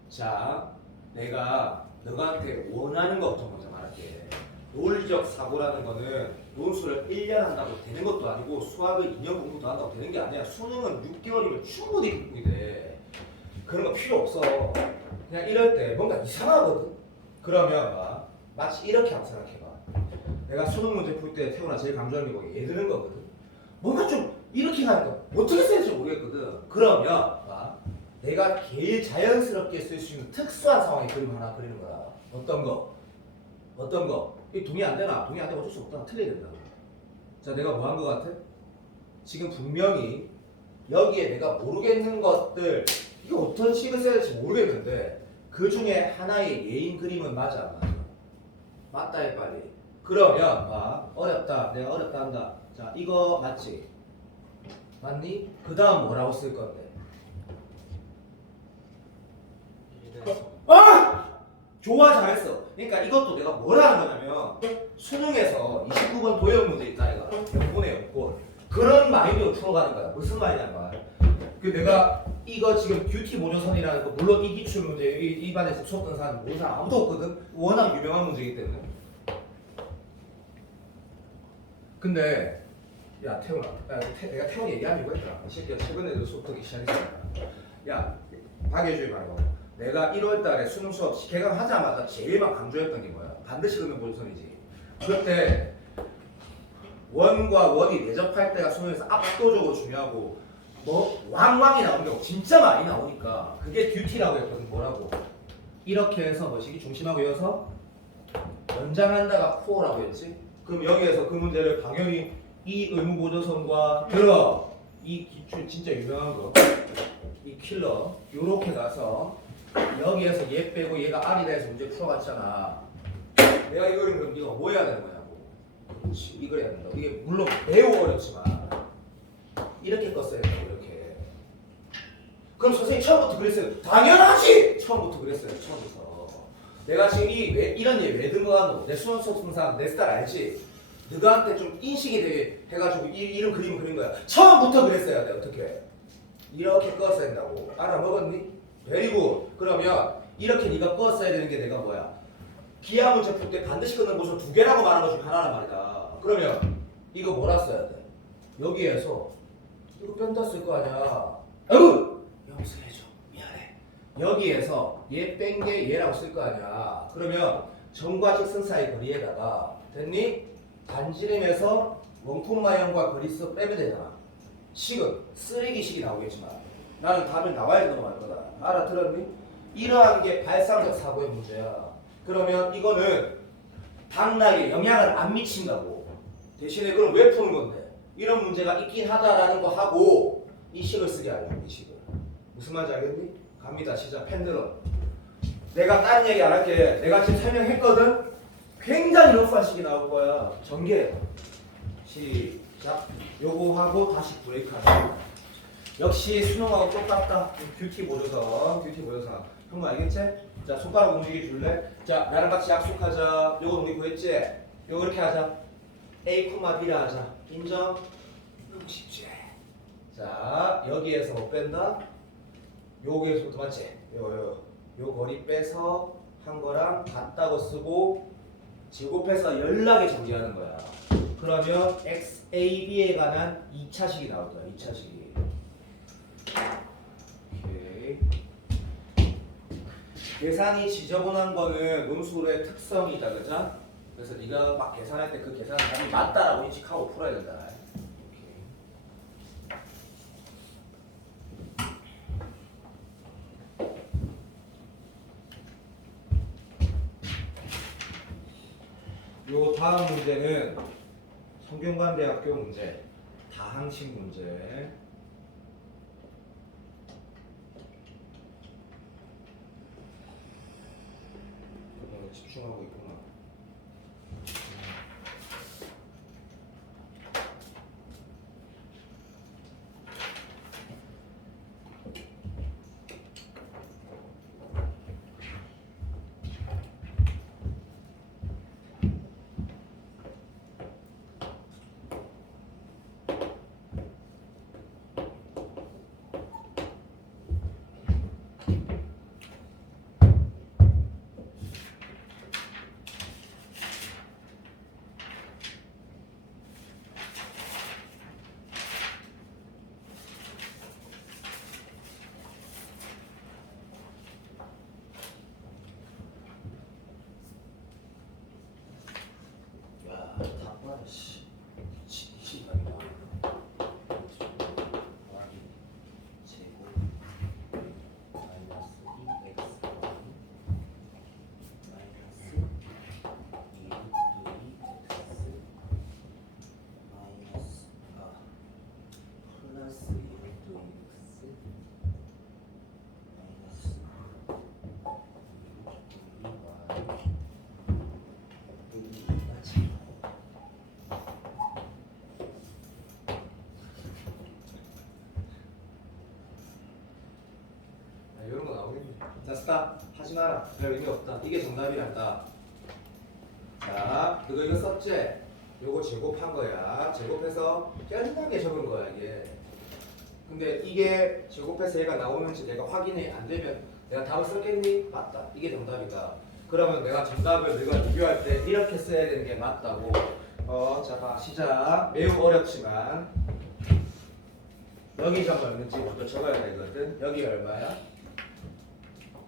자, 내가 너한테 원하는 것부터 먼저 말할게. 논리적 사고라는 거는 논술을 1년 한다고 되는 것도 아니고 수학을 2년 공부도 한다고 되는 게 아니야. 수능은 6개월이면 충분히 극복이 돼. 그런 거 필요 없어. 그냥 이럴 때 뭔가 이상하거든. 그러면 마치 이렇게 한번 생각해봐. 내가 수능 문제 풀 때 태훈아 제일 강조하는 게 뭐야? 얘 드는 거거든. 뭔가 좀 이렇게 가니까 어떻게 써야 될지 모르겠거든. 그러면 내가 제일 자연스럽게 쓸 수 있는 특수한 상황의 그림 하나 그리는 거야. 어떤 거? 어떤 거? 이 동의 안 되나? 동의 안 되면 어쩔 수 없다. 틀려야 된다. 자, 내가 뭐 한 거 같아? 지금 분명히 여기에 내가 모르겠는 것들 이거 어떤 식을 써야 될지 모르겠는데 그 중에 하나의 예인 그림은 맞아 안 맞아? 맞다 해 빨리. 그러면 어렵다. 내가 어렵다 한다. 자, 이거 맞지? 맞니? 그 다음 뭐라고 쓸 건데? 좋아 잘했어. 그러니까 이것도 내가 뭘 하는 거냐면 수능에서 29번 도형 문제 있다 이거 영분의 영분 그런 마인드로 풀어가는 거야. 무슨 말이냐는 말. 그 내가 이거 지금 뷰티 모조선이라는 거 물론 이 기출 문제 이 반에서 수업던 사람 모르는 사람 아무도 없거든. 워낙 유명한 문제이기 때문에. 근데 야 태훈아, 내가 태훈 얘기하려고 했더라. 이 새끼가 최근에도 수업 듣기 시작했잖아. 야 박예주의 말고. 내가 1월달에 수능 수업 개강하자마자 제일만 강조했던 게 뭐야? 반드시 긋는 모조선이지. 그때 원과 원이 내접할 때가 수능에서 압도적으로 중요하고 뭐 왕왕이 나오는 경우 진짜 많이 나오니까 그게 듀티라고 했거든. 뭐라고? 이렇게 해서 뭐시기 중심하고 이어서 연장한다가 코어라고 했지. 그럼 여기에서 그 문제를 당연히 이 의무보조선과 들어 이 기출 진짜 유명한 거 이 킬러 요렇게 가서 여기에서 얘 빼고 얘가 R이다 해서 문제 풀어갔잖아. 내가 이 그림 그럼 네가 뭐 해야 되는 거냐고. 그렇지, 이걸 해야 된다. 이게 물론 매우 어렵지만 이렇게 껐어야 된다. 이렇게. 그럼 선생님 처음부터 그랬어요. 당연하지. 처음부터 그랬어요. 처음부터. 내가 지금 이런 얘 왜 든 거 같노? 내 수능 수업 쓰는 사람 내 스타일 알지? 너한테 좀 인식이 되게 해가지고 이런 그림 그린 거야. 처음부터 그랬어야 돼. 어떻게? 이렇게 껐어야 된다고. 알아먹었니? 베리고. 그러면 이렇게 네가 껐어야 되는 게 내가 뭐야? 기하 문제 풀 때 반드시 끄는 곳은 2개라고 말한 것 중에 하나란 말이다. 그러면 이거 뭐라 써야 돼? 여기에서 이거 뺀다 쓸 거 아니야. 아유! 용서해줘. 미안해. 여기에서 얘 뺀 게 얘라고 쓸 거 아니야. 그러면 점과 직선 사이 거리에다가 됐니? 반지름에서 원품 마형과 거리수 빼면 되잖아. 식은 쓰레기식이 나오겠지만 나는 답을 나와야 된다고 말 거다. 알아들었니? 이러한 게 발상적 사고의 문제야. 그러면 이거는 당락에 영향을 안 미친다고. 대신에 그럼 왜 푸는 건데? 이런 문제가 있긴 하다라는 거 하고 이 식을 쓰게 하려고. 이 식을. 무슨 말인지 알겠니? 갑니다. 시작. 펜들어. 내가 딴 얘기 안 할게. 내가 지금 설명했거든. 굉장히 러프한 식이 나올 거야. 전개. 시작. 요거 하고 다시 브레이크 하자. 역시 수능하고 똑같다. 뷰티 보조선. 뷰티 보조선. 형 알겠지? 자, 손가락 움직여 줄래? 자, 나랑 같이 약속하자. 요거 우리 구했지? 요거 이렇게 하자. A, B라 하자. 인정? 너무 쉽지? 자, 여기에서 뭐 뺀다? 요거에서부터 맞지? 요 거리 빼서 한 거랑 같다고 쓰고 제곱해서 연락에 전개하는 거야. 그러면 XAB에 관한 2차식이 나올 거야. 2차식이. 오케이. 계산이 지저분한 거는 논술의 특성이다. 그죠? 그래서 네가 막 계산할 때 그 계산이 맞다라고 인식하고 풀어야 된다. 요 다음 문제는 성균관대학교 문제, 다항식 문제. 집중하고 있구나. 자, 스탑. 하지 마라. 별 의미 없다. 이게 정답이란다. 자, 그거 이거 썼지? 요거 제곱한 거야. 제곱해서 깨끗하게 적은 거야, 이게. 근데 이게 제곱해서 얘가 나오는지 내가 확인이 안 되면 내가 답을 썼겠니? 맞다. 이게 정답이다. 그러면 내가 정답을 내가 비교할 때 이렇게 써야 되는 게 맞다고. 자, 봐. 시작. 매우 어렵지만 여기 점 얼마인지 먼저 적어야 되거든. 여기 얼마야?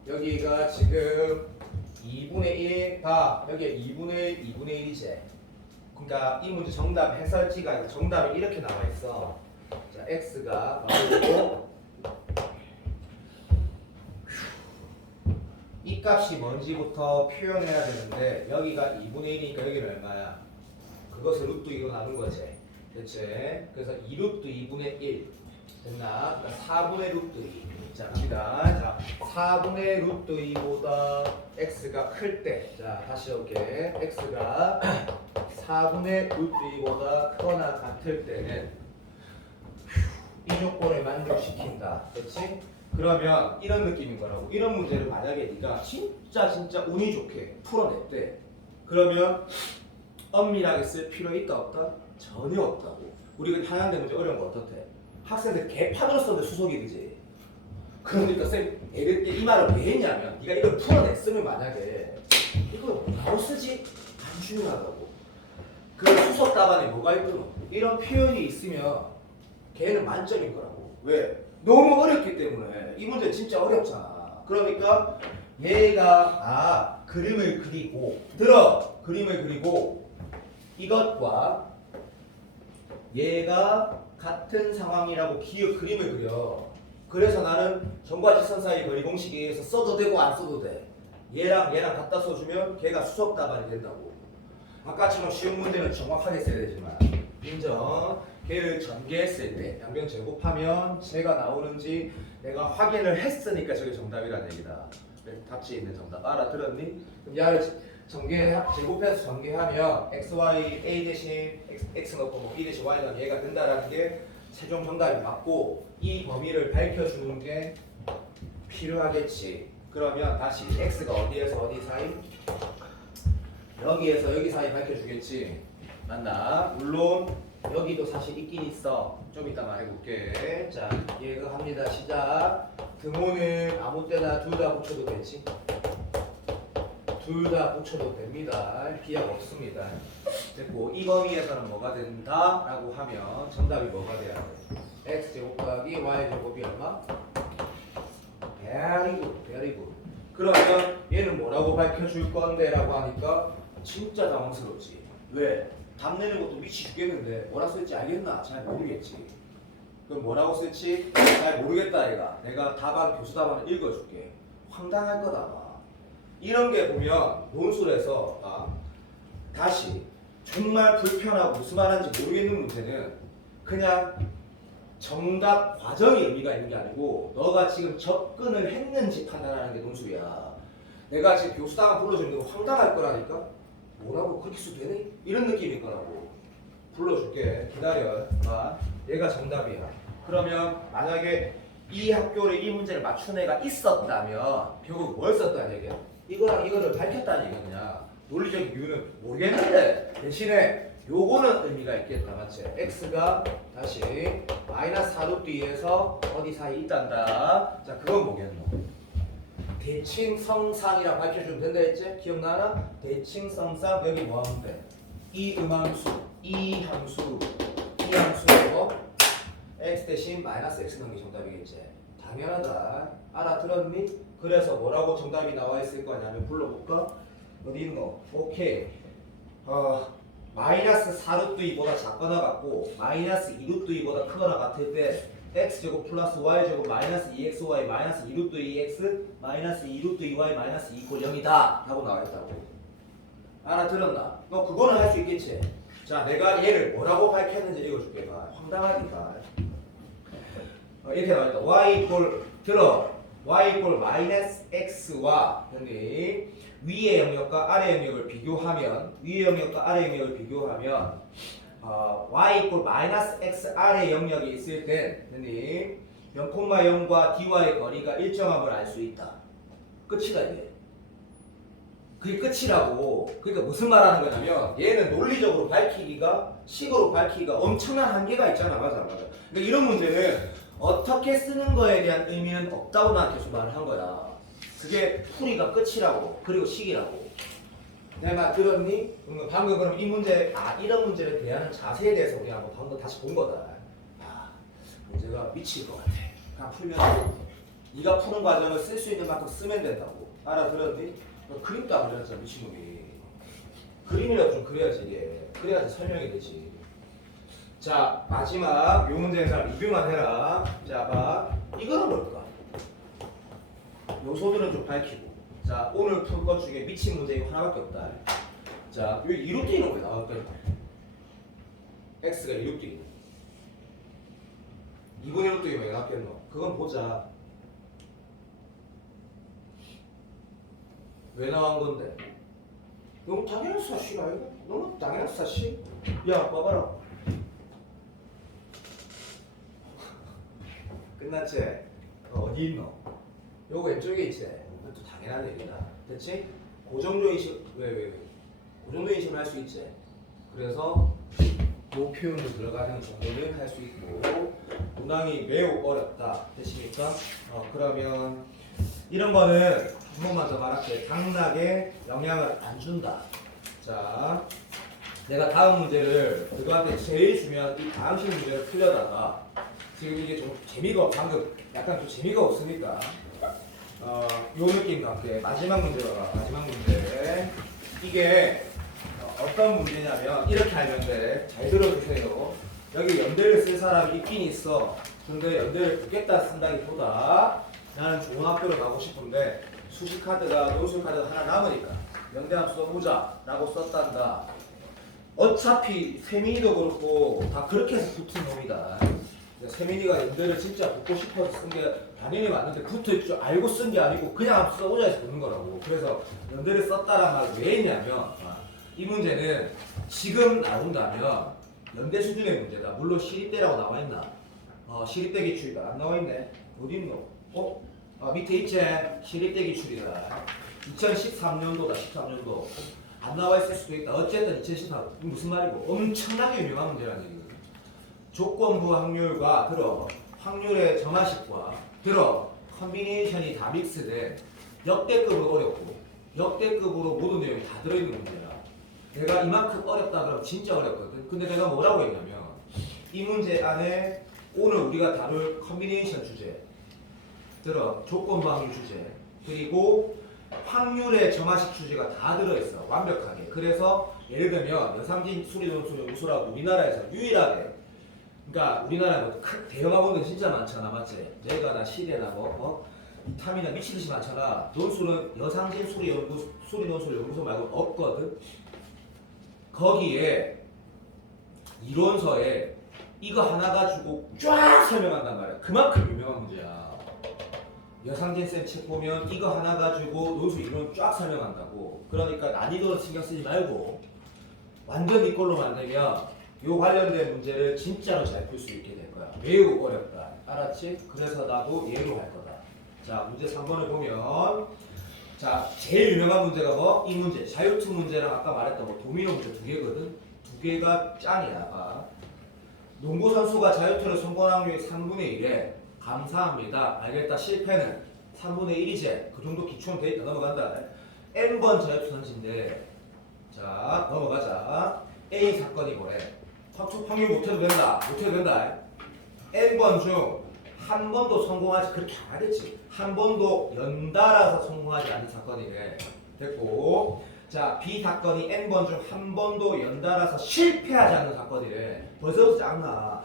여기가 지금 2분의 1, 봐. 여기가 2분의 1, 2분의 1이지. 그러니까 이 문제 정답 해설지가 아니라 정답이 이렇게 나와 있어. 자, x가 바로 이 값이 뭔지부터 표현해야 되는데 여기가 2분의 1이니까 여기는 얼마야? 그것을 루트 2로 나눈 거지. 그치? 그래서 2루트 2분의 1 됐나? 그러니까 4분의 루트 2. 자, 갑니다. 자, 4분의 루트 2보다 x가 클 때, 자, 다시 올게. x가 4분의 루트 2보다 크거나 같을 때는 이 조건을 만족시킨다. 그렇지? 그러면 이런 느낌인 거라고. 이런 문제를 만약에 네가 진짜 운이 좋게 풀어냈대. 그러면 엄밀하게 쓸 필요 있다 없다? 전혀 없다고. 우리가 하향대 문제 어려운 거 어떻대? 학생들 개판으로 썼는데 수석이 되지. 그러니까 쌤 이 말을 왜 했냐면 네가 이걸 풀어냈으면 만약에 이거 바로 쓰지? 안 중요하다고. 그 수석 답안에 뭐가 있든 이런 표현이 있으면 걔는 만점인 거라고. 왜? 너무 어렵기 때문에. 이 문제 진짜 어렵잖아. 그러니까 얘가 그림을 그리고 그림을 그리고 이것과 얘가 같은 상황이라고 그림을 그려. 그래서 나는 점과 직선 사이 거리 공식에 의해서 써도 되고 안 써도 돼. 얘랑 갖다 써주면 걔가 수석 답안이 된다고. 아까처럼 쉬운 문제는 정확하게 써야 되지만 인정. 걔를 전개했을 때 양변 제곱하면 제가 나오는지 내가 확인을 했으니까 저게 정답이라는 얘기다. 답지에 있는 정답 알아들었니? 그럼 얘를 제곱해서 전개하면 xy a 대신 x 넣고 뭐 e 대신 y 넣으면 얘가 된다라는 게 최종 정답이 맞고 이 범위를 밝혀주는 게 필요하겠지. 그러면 다시 x가 어디에서 어디 사이? 여기에서 여기 사이 밝혀주겠지. 맞나? 물론 여기도 사실 있긴 있어. 좀 이따 말해볼게. 자, 예거합니다. 시작. 등호는 아무 때나 둘 다 붙여도 되지? 둘 다 붙여도 됩니다. 비약 없습니다. 됐고 이 범위에서는 뭐가 된다? 라고 하면 정답이 뭐가 돼야 돼? x제곱 더하기 y제곱이 얼마? very good. 그러면 얘는 뭐라고 밝혀줄 건데? 라고 하니까 진짜 당황스럽지. 왜? 답 내는 것도 미치 죽겠는데 뭐라 쓸지 알겠나? 잘 모르겠지. 그럼 뭐라고 쓸지? 잘 모르겠다 얘가. 내가 교수 답안을 읽어줄게. 황당할 거다 아마. 이런 게 보면 논술에서 다시 정말 불편하고 무슨 말하는지 모르겠는 문제는 그냥 정답 과정이 의미가 있는 게 아니고 너가 지금 접근을 했는지 판단하는 게 논술이야. 내가 지금 교수 답안 불러주는데 황당할 거라니까? 뭐라고 그렇게 써도 되네? 이런 느낌일 거라고. 불러줄게. 기다려. 얘가 정답이야. 그러면 만약에 이 학교를 이 문제를 맞춘 애가 있었다면 결국 뭘 썼다는 얘기야? 이거랑 이거를 밝혔다는 얘기냐? 논리적 이유는 모르겠는데 대신에 요거는 의미가 있겠다. 맞지? x가 다시 마이너스 4루트에서 어디 사이 있단다. 자, 그건 뭐겠노? 대칭성상이라고 밝혀주면 된다 했지? 기억나나? 대칭성상 여기 뭐 하면 돼? 이 음함수, 이 함수고 x 대신 마이너스 x 넣는 게 정답이겠지? 당연하다. 알아들었니? 그래서 뭐라고 정답이 나와 있을 거냐면 불러볼까? 어디 있노? 오케이. 마이너스 4루트 2보다 작거나 같고 마이너스 2루트 2보다 크거나 같을 때 x제곱 플러스 y제곱 마이너스 2xy 마이너스 2루트 2x 마이너스 2루트 2y 마이너스 2 이퀄 0이다 하고 나와있다고. 알아들었나? 너 그거는 할 수 있겠지? 자, 내가 얘를 뭐라고 밝혔는지 읽어줄게. 황당하니까. 이렇게 나와있다. y 이퀄 마이너스 x와 위의 영역과 아래 영역을 비교하면 y 이퀄 마이너스 x 아래 영역이 있을 때 0,0과 dy의 거리가 일정함을 알 수 있다. 끝이다 이게. 그게 끝이라고. 그러니까 무슨 말하는 거냐면 얘는 논리적으로 식으로 밝히기가 엄청난 한계가 있잖아. 맞아. 그러니까 이런 문제는 어떻게 쓰는 거에 대한 의미는 없다고 나한테 계속 말을 한 거야. 그게 풀이가 끝이라고. 그리고 식이라고. 내 말 들었니? 방금 그럼 이 문제, 이런 문제를 대하는 자세에 대해서 우리 한번 방금 다시 본 거다. 문제가 미칠 것 같아. 그냥 풀면 네가 푸는 과정을 쓸 수 있는 만큼 쓰면 된다고. 알아들었니? 그림도 안 그렸잖아, 미친놈이. 그림이라도 좀 그려야지 이게. 그래야지 설명이 되지. 자, 마지막 요 문제는 잘 리뷰만 해라. 자, 봐. 이거는 뭘까? 요소들은 좀 밝히고. 자, 오늘 풀 것 중에 미친 문제 이거 하나밖에 없다. 자, 여기 2루트는 왜 나왔더니? x가 2루트. 2분의 루트 왜 나왔겠노? 그건 보자. 왜 나온 건데? 너무 당연한 사실 아이가? 너무 당연한 사실? 야, 봐봐라. 끝났지? 어디 있노? 요거 왼쪽에 있지? 이것도 당연한 얘기다. 됐지? 고정조인식, 왜? 고정조인식을 할 수 있지? 그래서 요 표현도 들어가는 정도는 할 수 있고 문항이 매우 어렵다. 됐습니까? 그러면 이런 거는 한 번만 더 말할게. 당락에 영향을 안 준다. 자, 내가 다음 문제를 그거한테 제일 중요한 이 다음 식 문제를 풀려다가 지금 이게 좀 재미가 방금 약간 좀 재미가 없으니까 요 느낌 같게 마지막 문제가 마지막 문제. 이게 어떤 문제냐면 이렇게 알면 돼. 잘 들어주세요. 여기 연대를 쓸 사람이 있긴 있어. 근데 연대를 붙겠다 쓴다기보다 나는 좋은 학교를 가고 싶은데 수시 카드가 논술 카드가 하나 남으니까 연대 한번 써보자 라고 썼단다. 어차피 세민이도 그렇고 다 그렇게 해서 붙은 놈이다. 세민이가 연대를 진짜 붙고 싶어서 쓴 게 당연히 맞는데 붙을 줄 알고 쓴 게 아니고 그냥 한번 써보자 해서 붙는 거라고. 그래서 연대를 썼다란 말을 왜 했냐면 이 문제는 지금 나온다면 연대 수준의 문제다. 물론 시립대라고 나와있나? 시립대 기출이다. 안 나와있네. 어딨노? 밑에 있지? 시립대 기출이다. 2013년도다. 13년도. 안 나와있을 수도 있다. 어쨌든 2013. 무슨 말이고? 엄청나게 유명한 문제라는 얘기거든. 조건부 확률과 확률의 점화식과 컨비네이션이 다 믹스된 역대급으로 어렵고 역대급으로 모든 내용이 다 들어있는 문제야. 내가 이만큼 어렵다 그러면 진짜 어렵거든. 근데 내가 뭐라고 했냐면 이 문제 안에 오늘 우리가 다룰 컨비네이션 주제 조건부 확률 주제 그리고 확률의 점화식 주제가 다 들어있어. 완벽하게. 그래서 예를 들면 여상진 수리논술 연구소라고 우리나라에서 유일하게 그러니까 우리나라에 뭐 대형 학원들 진짜 많잖아. 맞지? 내가나 시대나 이탐이나 미치듯이 많잖아. 논술은 여상진 수리논술 연구소 말고 없거든. 거기에 이론서에 이거 하나 가지고 쫙 설명한단 말이야. 그만큼 유명한 문제야. 여상진 쌤 책 보면 이거 하나 가지고 논술 이론 쫙 설명한다고. 그러니까 난이도는 신경 쓰지 말고 완전 이 걸로 만들면 요 관련된 문제를 진짜로 잘 풀 수 있게 될 거야. 매우 어렵다. 알았지? 그래서 나도 얘로 할 거다. 자, 문제 3번을 보면 자, 제일 유명한 문제가 뭐? 이 문제. 자유투 문제랑 아까 말했던 도미노 문제 2개거든. 2개가 짱이야. 농구 선수가 자유투를 성공할 확률이 3분의 1에 감사합니다. 알겠다. 실패는 3분의 1이제. 그 정도 기초는 돼 있다. 넘어간다. N번 자유투 던진대. 자, 넘어가자. A 사건이 뭐래? 확률 못해도 된다. 못해도 된다. N번 중 한 번도 성공하지 그렇게 안 하겠지. 한 번도 연달아서 성공하지 않는 사건이래. 됐고, 자 B 사건이 N번 중 한 번도 연달아서 실패하지 않는 사건이래. 벌써부터 짱나.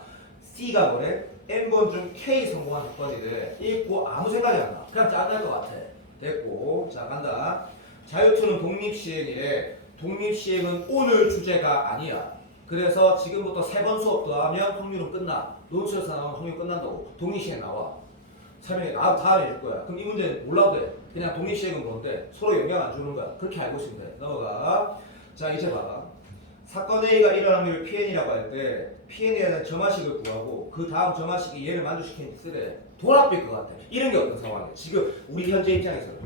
C가 뭐래? N번 중 K 성공한 사건이래. 읽고 아무 생각이 안 나. 그냥 짱날 것 같아. 됐고, 자 간다. 자유투는 독립시행이래. 독립시행은 오늘 주제가 아니야. 그래서 지금부터 3번 수업 더 하면 확률은 끝나. 논술에서 나오면 확률 끝난다고. 독립시행 나와. 설명해. 다음에 줄 거야. 그럼 이 문제는 몰라도 돼. 그냥 독립시행은 뭔데? 서로 영향 안 주는 거야. 그렇게 알고 있으면 돼. 넘어가. 자, 이제 봐봐. 사건 A가 일어날 확률을 PN이라고 할 때 PN에 대한 점화식을 구하고 그 다음 점화식이 얘를 만족시키는 쓰래. 돌아쁠 것 같아. 이런 게 어떤 상황이야? 지금 우리 현재 입장에서는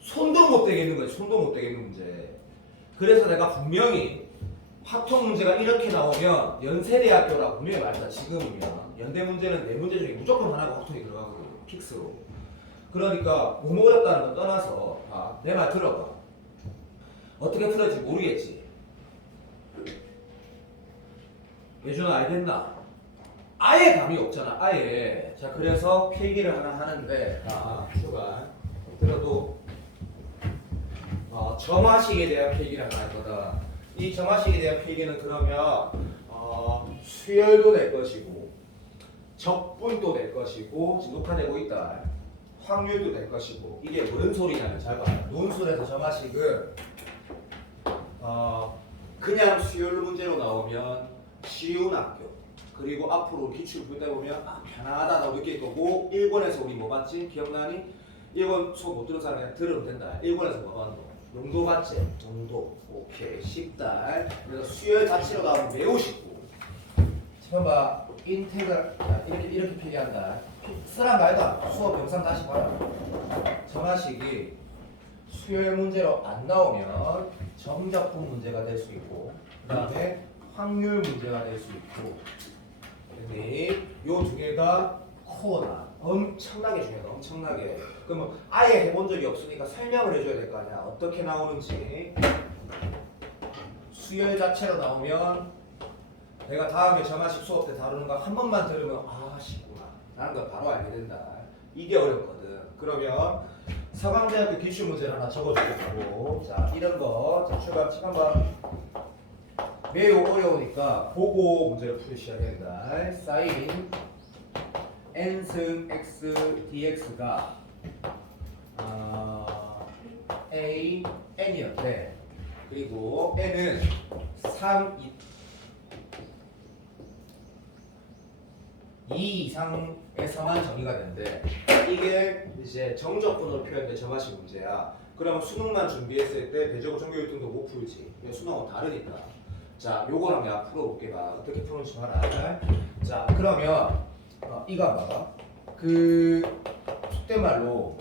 손도 못 대겠는 거지. 손도 못 대겠는 문제. 그래서 내가 분명히 확통 문제가 이렇게 나오면 연세대학교라고 분명히 말했다. 지금이면 연대 문제는 4문제 중에 무조건 하나가 확통이 들어가거든. 픽스로. 그러니까 너무 어렵다는 건 떠나서 내 말 들어봐. 어떻게 풀어질지 모르겠지. 예준아 알겠나? 아예 감이 없잖아. 아예. 자, 그래서 필기를 하나 하는데 휴가 들어도 점화식에 대한 필기를 하나 할 거다. 이 점화식에 대한 필기는 그러면 수열도 낼 것이고 적분도 낼 것이고 지금 녹화되고 있다. 확률도 낼 것이고 이게 무슨 소리냐면 잘 봐. 논술에서 점화식은 그냥 수열 문제로 나오면 쉬운 학교 그리고 앞으로 기출 풀 때 보면 편하다고 느낄 거고 1권에서 우리 뭐 봤지? 기억나니? 1권 수업 못 들은 사람 그냥 들으면 된다. 1권에서 뭐 봤노? 농도 봤지? 농도. 오케이. 쉽다. 그래서 수열 자체로 나오면 매우 쉽고. 처음 봐. 인테그랄 이렇게 필기한다. 쓰란 말도 안 돼. 수업 영상 다시 봐라. 점화식이 수열 문제로 안 나오면 점적분 문제가 될 수 있고 그 다음에 확률 문제가 될 수 있고 근데 요 2개가 코어다. 엄청나게 중요하다. 엄청나게. 그러면 아예 해본 적이 없으니까 설명을 해줘야 될 거 아니야. 어떻게 나오는지. 수열 자체로 나오면 내가 다음에 점화식 수업 때 다루는 거 한 번만 들으면 쉽구나 라는 걸 바로 알게 된다. 이게 어렵거든. 그러면 서강대학교 기출 문제를 하나 적어주겠다고. 자, 이런 거. 자, 출발 한번 매우 어려우니까 보고 문제를 풀으셔야 된다. 사인 n승 x dx가 a n이었대. 그리고 n은 3, 2 이상에서만 정의가 되는데 이게 이제 정적분으로 표현된 저마식 문제야. 그러면 수능만 준비했을 때 배적우 정교율등도 못 풀지. 수능하고 다르니까. 자, 요거랑 내가 풀어볼게 봐. 어떻게 푸는지 봐라. 자, 그러면 이거 봐봐. 그 속된 말로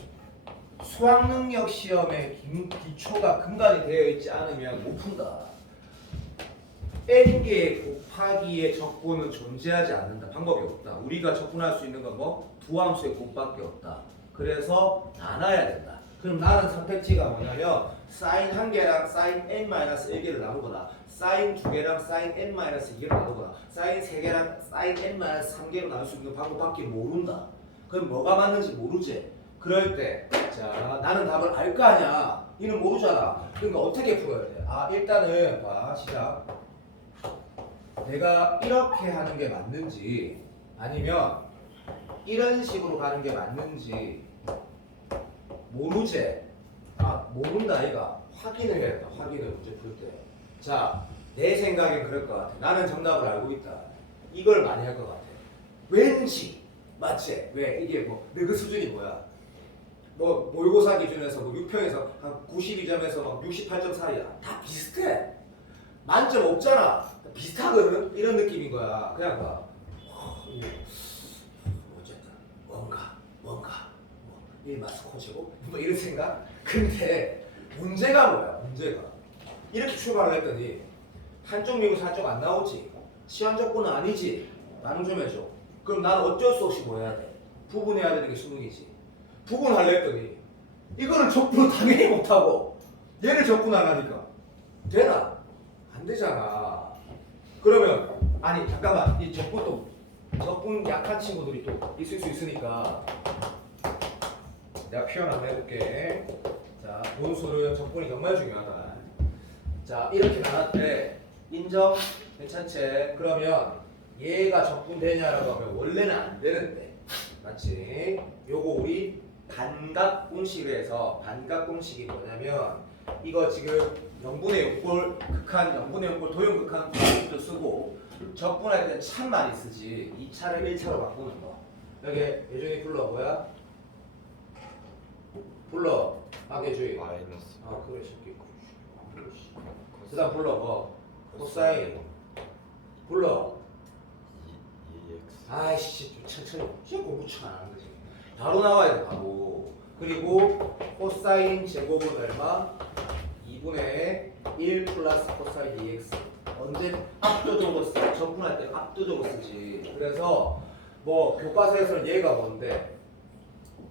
수학능력 시험의 기초가 근간이 되어 있지 않으면 못 푼다. n개 곱하기의 적분은 존재하지 않는다. 방법이 없다. 우리가 적분할 수 있는 건 뭐? 두 함수의 곱밖에 없다. 그래서 나눠야 된다. 그럼 나는 선택지가 뭐냐면 사인 한 개랑 사인 n-1개를 나누거나 사인 두 개랑 사인 n-2개를 나누거나 사인 세 개랑 사인 n-3개로 나눌 수 있는 방법밖에 모른다. 그럼 뭐가 맞는지 모르지. 그럴 때, 자, 나는 답을 알 거 아니야. 이는 모르잖아. 그러니까 어떻게 풀어야 돼? 일단은 봐, 시작. 내가 이렇게 하는 게 맞는지 아니면 이런 식으로 가는 게 맞는지 모르지. 모른다 얘가. 확인을 해야 돼. 확인을 문제 풀 때. 자, 내 생각엔 그럴 것 같아. 나는 정답을 알고 있다. 이걸 많이 할 것 같아. 왠지 맞지? 왜? 이게 뭐 너그 수준이 뭐야? 뭐 모의고사 기준에서 뭐 6평에서 한 92점에서 막 68.4이야. 다 비슷해. 만점 없잖아. 비슷하거든? 이런 느낌인 거야. 그냥 봐. 어쨌든 뭔가 뭐 1마스 코제곱 뭐 이런 생각? 근데 문제가 뭐야? 문제가 이렇게 출발을 했더니 한쪽 미고사 한쪽 안 나오지. 시한적분은 아니지. 나는 좀 해줘. 그럼 나는 어쩔 수 없이 뭐 해야 돼? 부분해야 되는 게 수능이지. 부분하려 했더니 이거를 적분 당연히 못하고 얘를 적분 안 하니까 되나? 안 되잖아. 그러면 아니 잠깐만, 이 적분 약한 친구들이 또 있을 수 있으니까 내가 표현 한번 해볼게. 자, 분수는 적분이 정말 중요하다. 자, 이렇게 나눴대. 인정? 괜찮지? 그러면 얘가 적분되냐라고 하면 원래는 안 되는데, 맞지? 요거 우리 반각공식을 해서, 반각공식이 뭐냐면 이거 지금 0분의 0꼴 극한, 0분의 0꼴 도형 극한 공식도 쓰고 적분할 때 참 많이 쓰지. 2차를 1차로 바꾸는 거. 여기 예준이 불러. 뭐야? 불러. 예준이. 마이너스. 그래 새끼. 그 다음 불러. 뭐? 코사인. 불러. 2x. 아이씨, 좀 천천히. 시험 공부 참 안 하는 거지. 바로 나와야 돼, 바로. 그리고 코사인 제곱은 얼마? 2분의 1 플러스 코사인 2x. 언제 압도적으로 써? 적분할 때 압도적으로 쓰지. 그래서 뭐 교과서에서는 얘가 뭔데?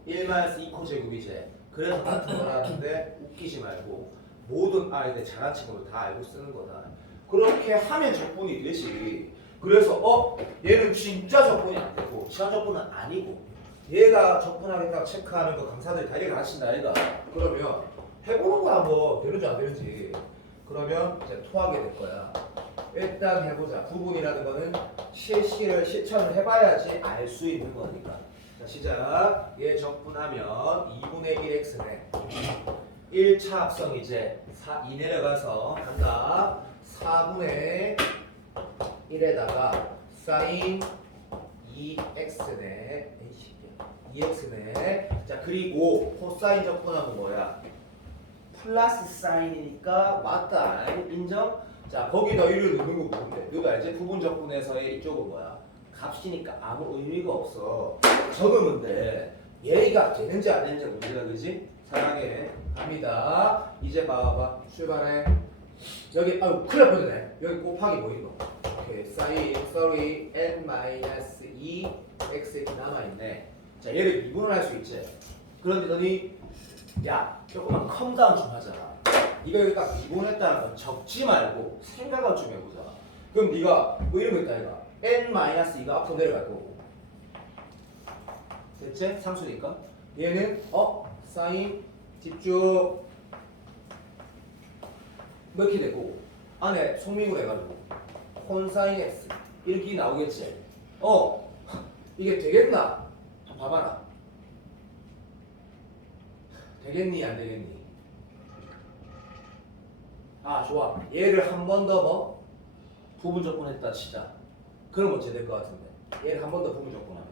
1-2코 제곱이지. 그래서 같은 걸 하는데 웃기지 말고 모든 아이들 잘한 친구들 다 알고 쓰는 거다. 그렇게 하면 적분이 되지. 그래서 얘는 진짜 적분이 안 되고 시한 적분은 아니고 얘가 적분하겠다고 체크하는 거 강사들이 다 얘기를 하신다 얘가. 그러면 해보는 거야. 뭐 되는지 안 되는지. 그러면 이제 토하게 될 거야. 일단 해보자. 구분이라는 거는 실천을 해봐야지 알 수 있는 거니까. 자, 시작. 얘 적분하면 2분의 1x네. 1차 합성 이제 2 내려가서 간다. 4분의 1에다가 사인 2x네. 2x네. 자, 그리고 코사인 적분하면 뭐야? 플러스 사인이니까 맞다. 인정? 자, 거기다 1을 넣는 거 뭔데? 너도 알지? 부분 적분에서의 이쪽은 뭐야? 값이니까 아무 의미가 없어. 적으면 돼. 얘가 되는지 안 되는지 문제가 그지? 사랑해. 갑니다. 이제 봐봐. 출발해. 여기 큰일 날 뻔했네. 여기 곱하기 뭐 있노? 오케이. 사인 n-2 x 이렇게 남아있네. 자, 얘를 미분을 할 수 있지. 그런데 너니 야, 조금만 컴다운 좀 하자. 네가 여기 딱 미분했다는 건 적지 말고 생각을 좀 해보자. 그럼 네가 뭐 이런 거 있다. 얘가 n-2가 앞으로 내려갈 거고 됐지? 상수니까. 얘는 사인 집중 몇 개 되고 안에 속미분 해가지고 콘사인 x 이렇게 나오겠지. 이게 되겠나? 한번 봐봐라. 되겠니 안 되겠니? 아 좋아. 얘를 한 번 더 뭐 부분 접근했다 치자. 그럼 어째 될 것 같은데. 얘를 한 번 더 부분 접근하면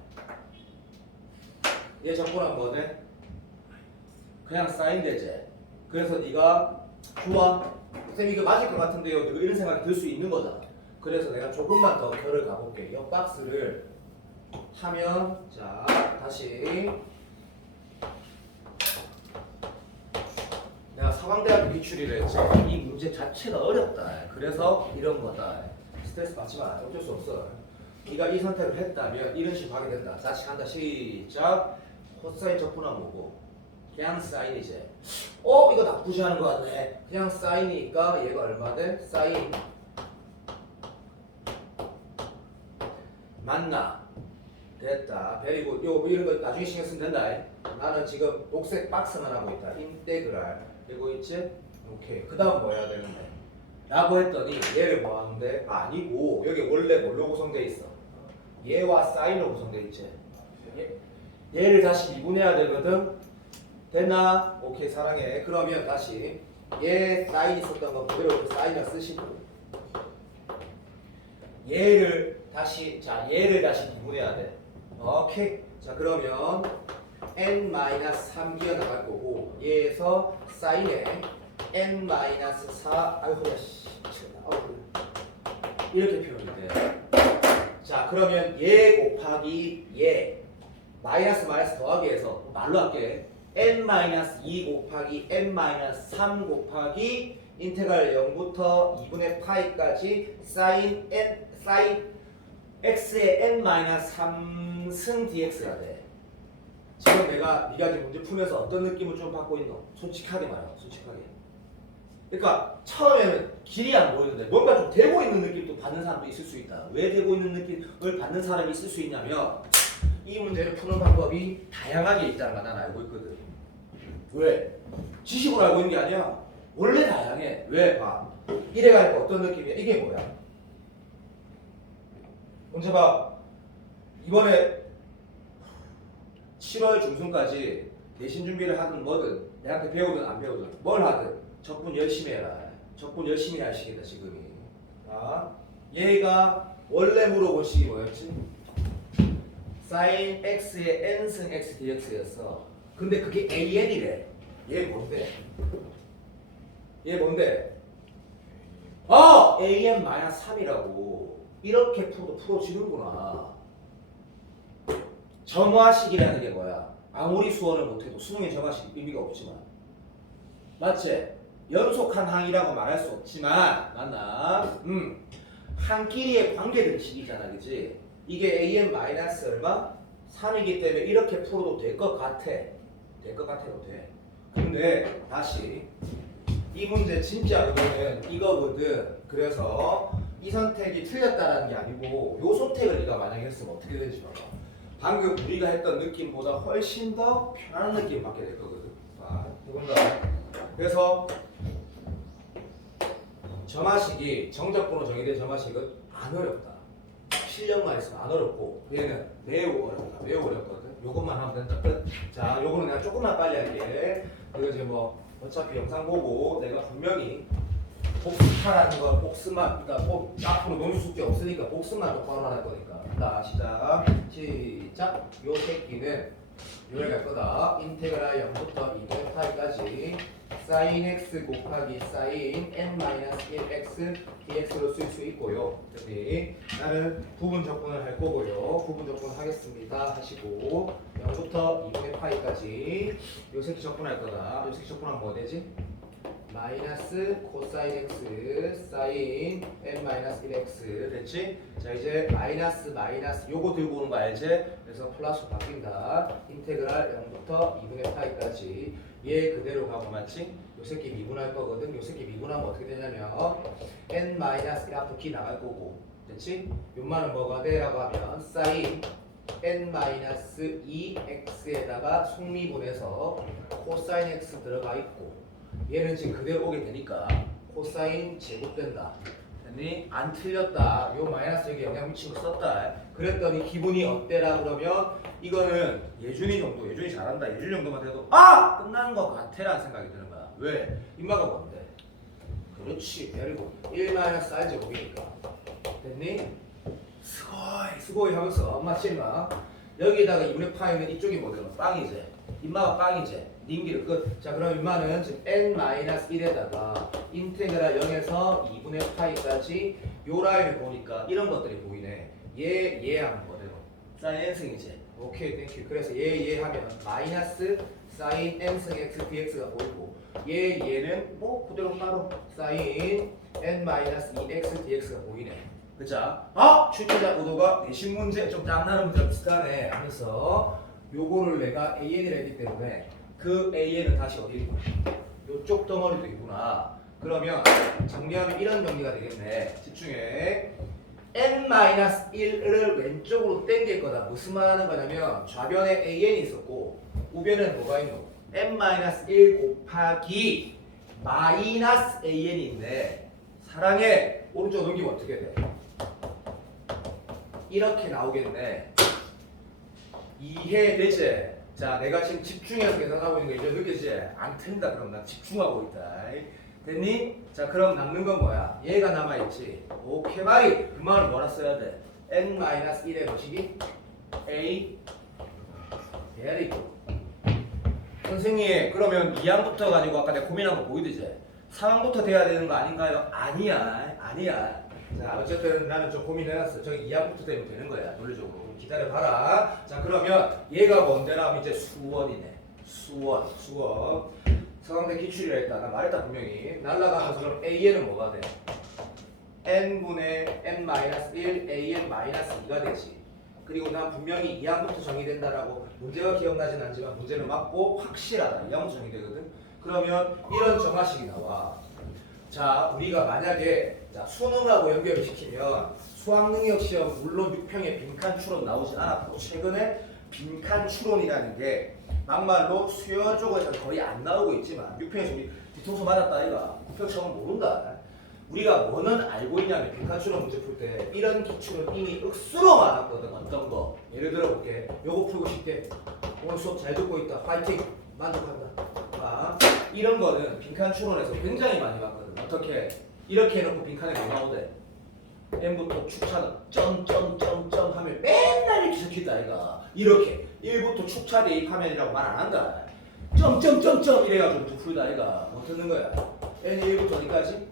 얘 접근한 거는 그냥 사인 되지. 그래서 네가 좋아. 쌤 이거 맞을 것 같은데요. 이거 이런 생각이 들 수 있는 거잖아. 그래서 내가 조금만 더 결을 가볼게. 이 박스를 하면 자 다시 내가 서강대학교 기출이를 했지. 이 문제 자체가 어렵다. 그래서 이런 거다. 스트레스 받지 마. 어쩔 수 없어. 네가 이 선택을 했다면 이런 식으로 하게 된다. 다시 간다. 시작. 코사인 적분한 뭐고? 그냥 사인이지. 이거 나쁘지 않은 거 같네. 그냥 사인이니까 얘가 얼마 돼? 사인 맞나? 됐다. 베리고 요 이런 거 나중에 신경 쓰면 된다. 나는 지금 녹색 박스만 하고 있다. 인테그랄 되고 있지? 오케이. 그 다음 뭐 해야 되는데? 라고 했더니 얘를 뭐 하는데? 아니고 여기 원래 뭘로 구성돼 있어? 얘와 사인으로 구성돼 있지. 얘를 다시 미분해야 되거든. 됐나? 오케이 사랑해. 그러면 다시 얘 사인 있었던 거 그대로 사인을 쓰시고 얘를 다시 미분해야 돼. 오케이. 자 그러면 n-3기가 나갈 거고 얘에서 사인에 n-4 아이고야 씨 이렇게 표현이 돼. 자 그러면 얘 곱하기 얘 마이너스 더하기 해서 말로 할게. n-2 곱하기 n-3 곱하기 인테그랄 0부터 2분의 파이까지 사인 x의 n-3승 dx가 돼. 지금 네가 지금 문제 풀면서 어떤 느낌을 좀 받고 있노? 솔직하게 말하고 솔직하게. 그러니까 처음에는 길이 안 보이는데 뭔가 좀 되고 있는 느낌도 받는 사람도 있을 수 있다. 왜 되고 있는 느낌을 받는 사람이 있을 수 있냐면 이 문제를 푸는 방법이 다양하게 있다는 걸 난 알고 있거든. 왜? 지식으로 알고 있는 게 아니야. 원래 다양해. 왜? 봐. 이래가지고 어떤 느낌이야? 이게 뭐야? 문제 봐. 이번에 7월 중순까지 내신 준비를 하든 뭐든 내한테 배우든 안 배우든 뭘 하든 적분 열심히 해라. 적분 열심히 할 시기다 지금이. 자, 얘가 원래 물어본 식이 뭐였지? sin x의 n승 x dx였어. 근데 그게 an이래. 얘 뭔데? 얘 뭔데? an-3이라고. 이렇게 풀어도 풀어지는구나. 점화식이라는 게 뭐야? 아무리 수원을 못해도 수능에 점화식 의미가 없지만 맞지? 연속한 항이라고 말할 수 없지만 맞나? 한 끼리의 관계된 식이잖아 그치? 이게 an 마이너스 얼마? 3이기 때문에 이렇게 풀어도 될 것 같아. 될 것 같아도 돼. 근데 다시 이 문제 진짜 이거는 이거거든. 그래서 이 선택이 틀렸다라는 게 아니고 요 선택을 네가 만약에 했으면 어떻게 되지 봐봐. 방금 우리가 했던 느낌보다 훨씬 더 편안한 느낌 받게 될 거거든. 자, 해본다. 그래서 점화식이 정적분으로 정의된 점화식은 안 어렵다. 실력만 있으면 안 어렵고 얘는 매우 어렵다. 매우 어렵거든. 요것만 하면 된다. 끝. 자, 요거는 내가 조금만 빨리 할게. 이거 이제 뭐 어차피 영상 보고 내가 분명히 복습하라는 거 복습만 그러니까 꼭 앞으로 논술 숙제 없으니까 복습만 똑바로 할 거니까. 자, 시작. 요 새끼는 요래 갈 거다. 인테그랄 0부터 2분의 파이까지 sin x 곱하기 sin n-1x dx로 쓸 수 있고요. 여기 나는 부분 적분을 할 거고요. 부분 적분 하겠습니다. 하시고 0부터 2분의 파이까지 요 새끼 적분할 거다. 요 새끼 적분하면 뭐 되지? 마이너스 코사인 x 사인 n-1x 됐지? 자 이제 마이너스 요거 들고 오는 거 알지? 그래서 플러스 바뀐다. 인테그랄 0부터 2분의 파이까지 얘 그대로 가고 맞지? 요 새끼 미분할 거거든. 요 새끼 미분하면 어떻게 되냐면 n-1 앞으로 기 나갈 거고 됐지? 요만은 뭐가 돼? 라고 하면 사인 n-2x에다가 속미분해서 코사인 x 들어가 있고 얘는 지금 그대로 오게 되니까 코사인 제곱된다. 됐니? 안 틀렸다. 요 마이너스 여기 영향 미치고 썼다. 그랬더니 기분이 어때라 그러면 이거는 예준이 정도, 예준이 잘한다. 예준이 정도만 돼도 끝나는 것 같아라는 생각이 드는 거야. 왜? 인마가 뭔데? 그렇지. 그리고 1-r 제곱이니까. 됐니? 스고이 하면서 엄마 찔마 여기다가 2분의 파이는 이쪽이 뭐든 빵이지. 인마가 빵이지. 님기를 끝. 자 그럼 인마는 지금 n-1에다가 인테그랄 0에서 2분의 파이까지 요 라인을 보니까 이런 것들이 보이네. 얘 하면 뭐대로? 사인 n승이지. 오케이 땡큐. 그래서 얘 하면 마이너스 사인 n승 x dx가 보이고 얘는 뭐 그대로 따로 사인 n-2x dx가 보이네. 그자? 출제자 의도가 내신 문제 좀 짱나는 문제랑 비슷하네 하면서 요거를 내가 AN이라 했기 때문에 그 AN은 다시 어디 있구나 요쪽 덩어리도 있구나. 그러면 정리하면 이런 정리가 되겠네. 집중해. n-1을 왼쪽으로 당길 거다. 무슨 말 하는 거냐면 좌변에 AN이 있었고 우변에는 뭐가 있노? n-1 곱하기 마이너스 AN이 있네. 사랑해. 오른쪽 넘기면 어떻게 돼? 이렇게 나오겠네. 이해되지? 자, 내가 지금 집중해서 계산하고 있는 거 이제 느껴지지? 안 틀린다. 그럼 난 집중하고 있다. 됐니? 자, 그럼 남는 건 뭐야? 얘가 남아있지. 오케이, 바이. 그 말은 뭐라 써야 돼? n-1의 거시기 a very good. 선생님, 그러면 2항부터 가지고 아까 내가 고민한 거 보이드지? 3항부터 돼야 되는 거 아닌가요? 아니야. 자, 어쨌든 나는 좀 고민해놨어. 저기 2항부터 되면 되는 거야. 논리적으로. 기다려봐라. 자, 그러면 얘가 뭔데라면 이제 수원이네. 수원. 서강대 기출이라 했다. 나 말했다 분명히. 날라가면서 그럼 AN은 뭐가 돼? n분의 n-1 an-2가 되지. 그리고 난 분명히 2항부터 정의된다라고 문제가 기억나진 않지만 문제는 맞고 확실하다. 2항부터 정의되거든. 그러면 이런 정화식이 나와. 자, 우리가 만약에 수능하고 연결을 시키면 수학능력 시험 물론 6평에 빈칸 추론 나오지 않았고 최근에 빈칸 추론이라는 게 막말로 수요 쪽에서 거의 안 나오고 있지만 6평에서 우리 뒤통수 맞았다 아이가 9평처럼 모른다. 우리가 뭐는 알고 있냐면 빈칸 추론 문제 풀 때 이런 기출은 이미 억수로 많았거든. 어떤 거 예를 들어 볼게. 요거 풀고 싶게 오늘 수업 잘 듣고 있다 화이팅 만족한다. 이런 거는 빈칸 추론에서 굉장히 많이 봤거든. 어떻게 이렇게 해놓고 빈칸에 뭐 나오대? n부터 축차는 점점점점 하면 맨날 이렇게 적힌다 아이가. 이렇게 1부터 축차 대입하면이라고 말 안 한다. 점점점점 이래가지고 또 풀다 아이가. 뭐 듣는 거야? n이 1부터 어디까지?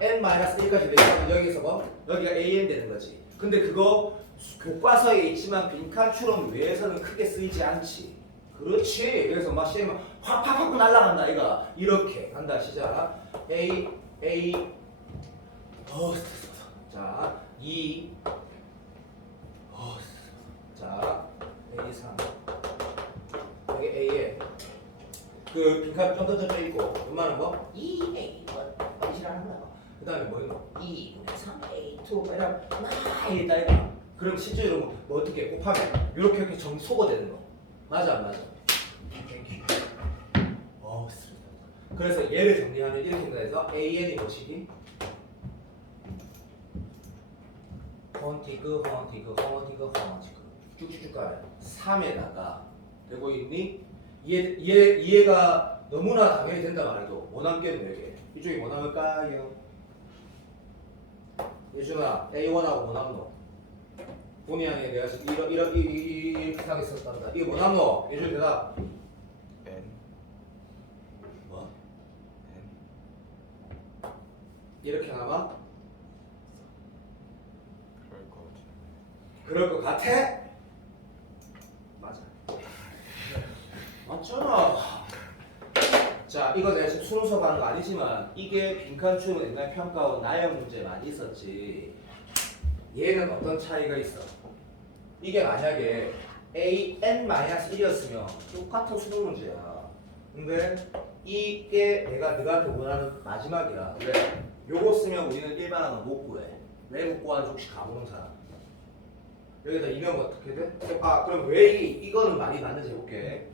n-1까지 되면 여기서 뭐? 여기가 an 되는 거지. 근데 그거 교과서에 있지만 빈칸 추론 외에서는 크게 쓰이지 않지. 그렇지. 그래서 막 시험은 확 날아간다 아이가. 이렇게 한다. 시작. A 자 2 자 A3 여기 A에 그 빈칸 점점점 있고 얼마나 뭐? 2A1 이시라는 거야. 그 다음에 뭐 있노? 2분의 3A2 이런 많이 있다 이거. 그럼 실제로 뭐 어떻게 곱하면 이렇게 소거되는 거 맞아 안 맞아? 그래서 얘를 정리하면 이렇게 된다 해서 AN이 뭐시기? 헌티그 쭉쭉쭉 가요. 3에다가 되고 있니? 이해가 너무나 당연히 된다 말해도 뭐 남겠노 여기? 이쪽이 뭐 남을까요? 예준아 A1하고 뭐 남노? 본의 아니게 내가 지금 이렇게 생각했었단다. 이게 뭐 남노? 예준 대답. n 뭐? n 이렇게 남아? 그럴 것 같아. 그럴 것 같아? 맞아. 맞잖아. 자, 이거 내가 지금 수능 수업하는 거 아니지만 이게 빈칸 추론 옛날 평가원 나형 문제 많이 있었지. 얘는 어떤 차이가 있어? 이게 만약에 an-1이었으면 똑같은 수능 문제야. 근데 이게 내가 너한테 원하는 마지막이야. 왜? 요거 쓰면 우리는 일반항은 못 구해. 왜 못 구하는지 혹시 가보는 사람? 여기다 2넣으면 어떻게 돼? 아 그럼 왜 이거는 많이 맞는지 해볼게.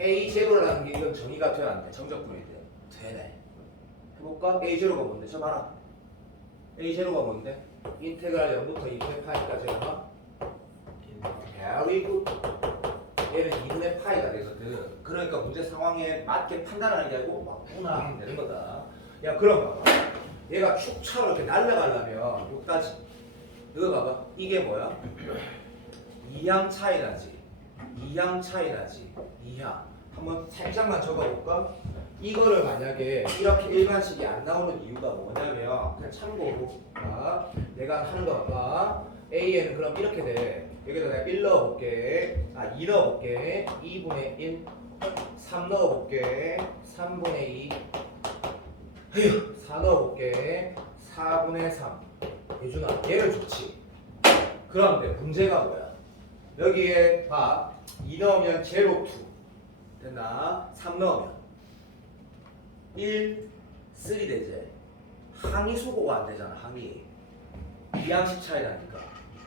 A 제로라는 게 이건 정의가 돼야 안 돼? 정적분이 돼? 되네. 해볼까? A 제로가 뭔데? 저 봐라. A 제로가 뭔데? 인테그랄 0부터 2분의 파이까지 얼마? very good. 얘는 2분의 파이가 되거든. 그러니까 문제 상황에 맞게 판단하는 게 아니고 막 구나 하면 되는 거다. 야 그럼 봐봐. 얘가 축차로 이렇게 날아가려면 여기까지. 이거 봐봐. 이게 뭐야? 2향 차이 나지. 2향 차이 나지. 2향. 한번 살짝만 적어볼까? 이거를 만약에 이렇게 일반식이 안 나오는 이유가 뭐냐면 그냥 참고로 내가 하는 거 봐봐. A에는 그럼 이렇게 돼. 여기다 내가 1 넣어볼게. 2 넣어볼게. 2분의 1 3 넣어볼게. 3분의 2 4 넣어볼게. 4분의 3 예준아 얘를 좋지. 그런데 문제가 뭐야? 여기에 봐. 2 넣으면 제로 2 됐나? 3 넣으면 1 3 되지. 항이 소거가 안 되잖아. 항이 2항씩 차이 나니까.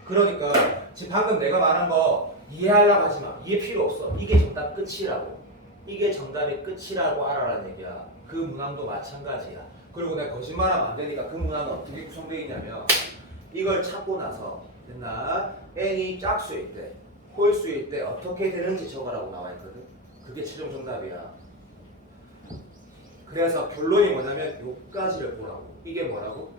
그러니까 지금 방금 내가 말한 거 이해하려고 하지 마. 이해 필요 없어. 이게 정답 끝이라고. 이게 정답의 끝이라고 알아라는 얘기야. 그 문항도 마찬가지야. 그리고 내가 거짓말하면 안 되니까 그 문항은 어떻게 구성되어 있냐면 이걸 찾고 나서 됐나? n이 짝수일 때, 홀수일 때 어떻게 되는지 적으라고 나와 있거든. 그게 최종 정답이야. 그래서 결론이 뭐냐면 요까지를 보라고. 이게 뭐라고?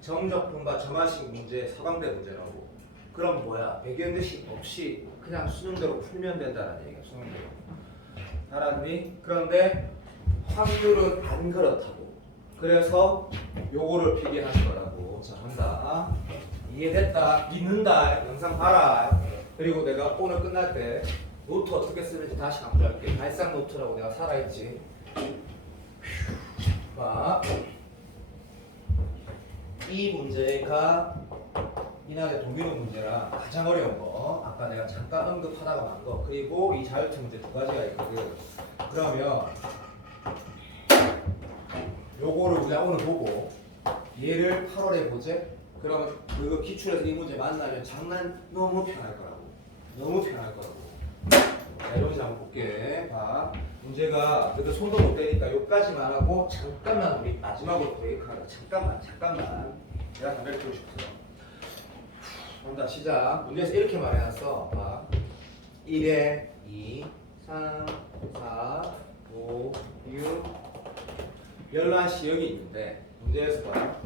정적분과 점화식 문제, 서강대 문제라고. 그럼 뭐야? 배경대식 없이 그냥 수능대로 풀면 된다는 얘기야. 수능대로. 알았니? 그런데 확률은 안 그렇다고. 그래서 요거를 필기하는 거라고. 자, 한다. 이해됐다. 믿는다. 영상 봐라. 그리고 내가 오늘 끝날 때 노트 어떻게 쓰는지 다시 강조할게. 발상 노트라고 내가 살아있지. 봐. 이 문제가 이날의 동민호 문제랑 가장 어려운 거 아까 내가 잠깐 언급하다가 만 거 그리고 이 자유투 문제 두 가지가 있거든. 그러면 요거를 우리가 오늘 보고 얘를 8월에 보재. 그러면 그 기출에서 이 문제 만나면 장난 너무 편할 거라고. 너무 편할 거라고. 자, 이런 문제 한번 볼게. 봐. 문제가 그래도 손도 못 대니까 여기까지만 하고 잠깐만 우리 마지막으로 브레이크하자. 잠깐만. 내가 담배를 피우고 싶어요. 한다 시작. 문제에서 이렇게 말해놨어. 봐. 1에 2, 3, 4, 5, 6 열한 시행이 있는데 문제에서 봐.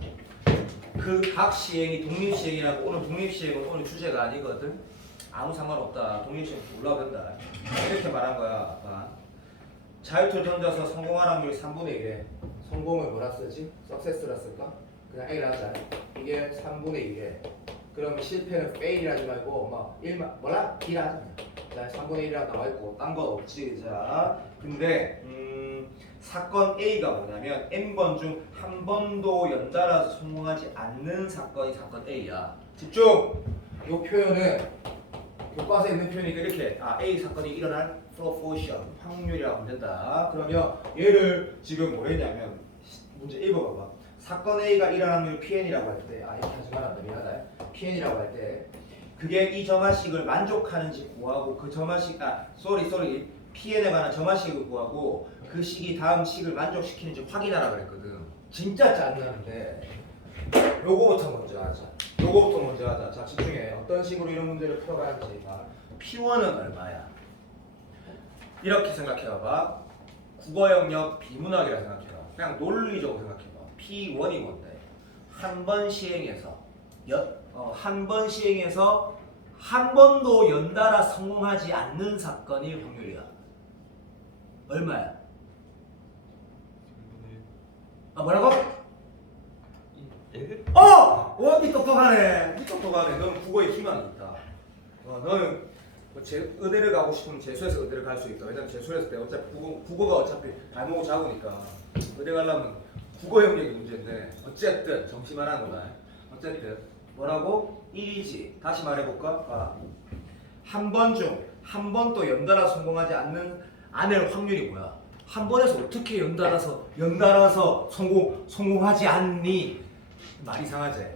그 각 시행이 독립시행이라고. 오늘 독립시행은 오늘 주제가 아니거든. 아무 상관없다. 독립시행 올라도 된다. 이렇게 말한 거야. 봐. 자유투를 던져서 성공할 확률이 3분의 1에 성공을 뭐라 쓰지? 석세스라 쓸까? 그냥 A를 하자. 이게 3분의 1에 그럼 실패는 fail이라지 말고 뭐 1만 뭐라? B라 하자. 자, 3분의 1이라고 나와 있고 딴 거 없지. 자, 근데 사건 A가 뭐냐면 n번 중 한 번도 연달아서 성공하지 않는 사건이 사건 A야. 집중! 요 표현은 교과서에 있는 표현이니까 이렇게 A 사건이 일어날 proportion 확률이라고 하면 된다. 그러면 얘를 지금 뭐 했냐면 문제 읽어봐봐. 사건 A가 일어난 확률 PN이라고 할 때 이렇게 하지 마라. 미안하다. PN이라고 할 때 그게 이 점화식을 만족하는지 구하고 그 점화식 PN에 관한 점화식을 구하고 그 식이 다음 식을 만족시키는지 확인하라 그랬거든. 진짜 짜증나는데 요거부터 먼저 하자. 자, 집중해. 어떤 식으로 이런 문제를 풀어가는지. P1은 얼마야? 이렇게 생각해봐봐. 국어 영역 비문학이라 생각해봐. 그냥 논리적으로 생각해봐. P1이 뭔데? 한 번 시행해서 한 번도 연달아 성공하지 않는 사건이 확률이야. 얼마야? 뭐라고? 니 똑똑하네. 너는 국어에 희망이 있다. 너는 의대를 가고 싶으면 재수해서 의대를 갈 수 있다. 왜냐면 재수했을 때 어차피 국어가 어차피 발목을 잡으니까 의대 가려면 국어 영역이 문제인데 어쨌든 정시만 하는 거다. 어쨌든 뭐라고? 1이지. 다시 말해볼까? 한 번 중 한 번도 연달아 성공하지 않을 확률이 뭐야? 한 번에서 어떻게 연달아서 성공하지 않니? 말 이상하지?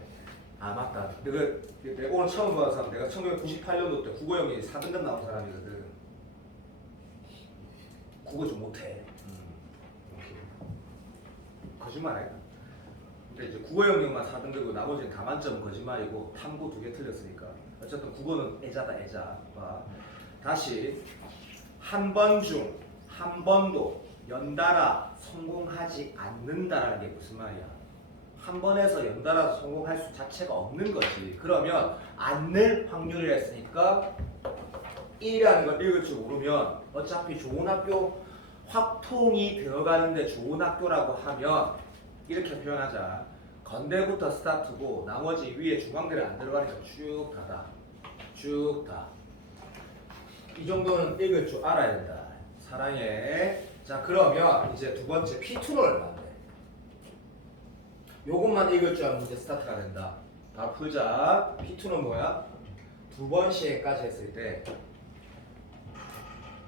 아 맞다. 내가 오늘 처음 봐서 내가 1998년도 때 국어 영역이 4등급 나온 사람이거든. 국어 좀 못해. 거짓말 아니다. 근데 이제 국어 영역만 4등급이고 나머지는 다 만점은 거짓말이고 탐구 2개 틀렸으니까. 어쨌든 국어는 애자다 애자. 봐. 다시 한 번 중 한 번도 연달아 성공하지 않는다라는 게 무슨 말이야? 한 번에서 연달아 성공할 수 자체가 없는 거지. 그러면 않을 확률이라 했으니까 1이라는 걸 읽을 줄 모르면 어차피 좋은 학교 확통이 들어가는데 좋은 학교라고 하면 이렇게 표현하자. 건대부터 스타트고 나머지 위에 중앙대를 안 들어가니까 쭉 가다. 쭉 가. 이 정도는 읽을 줄 알아야 된다. 사랑해. 자 그러면 이제 두 번째 P2는 얼마인데? 요것만 읽을 줄 알면 문제 스타트가 된다. 바로 풀자. P2는 뭐야? 두 번 시행까지 했을 때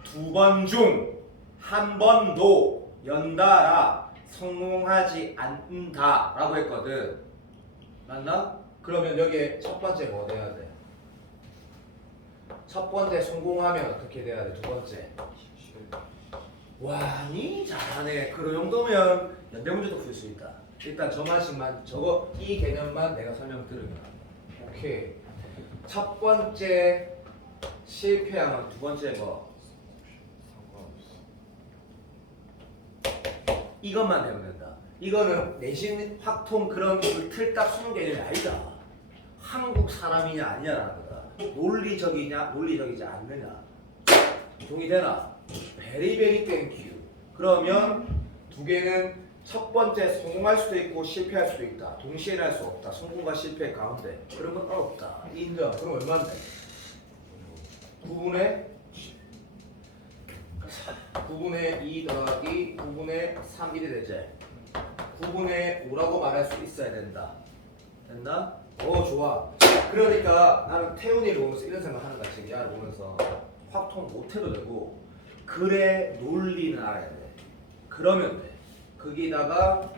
두 번 중 한 번도 연달아 성공하지 않는다 라고 했거든. 맞나? 그러면 여기에 첫 번째 뭐 돼야 돼? 첫 번째 성공하면 어떻게 돼야 돼? 두 번째. 와, 니 잘하네. 그 정도면 연대 문제도 풀 수 있다. 일단 저만씩만 저거 이 개념만 내가 설명 들으면 오케이. 첫 번째 실패하면 두 번째 뭐? 이것만 되면 된다. 이거는 내신 확통 그런 틀딱 수능 개념이 아니다. 한국 사람이냐 아니냐라는 거다. 논리적이냐 논리적이지 않느냐. 동의되나? 베리 땡큐. 그러면 두 개는 첫 번째 성공할 수도 있고 실패할 수도 있다. 동시에 할 수 없다. 성공과 실패 가운데. 그런 건 어렵다. 인정. 그럼 얼마인데? 9분의 2 더하기 9분의 3 1이 되지. 9분의 5라고 말할 수 있어야 된다. 됐나? 오 좋아. 그러니까 나는 태훈이를 보면서 이런 생각하는 거야. 지금 얘를 보면서 확통 못해도 되고 그래 논리는 알아야 돼. 그러면 돼. 거기다가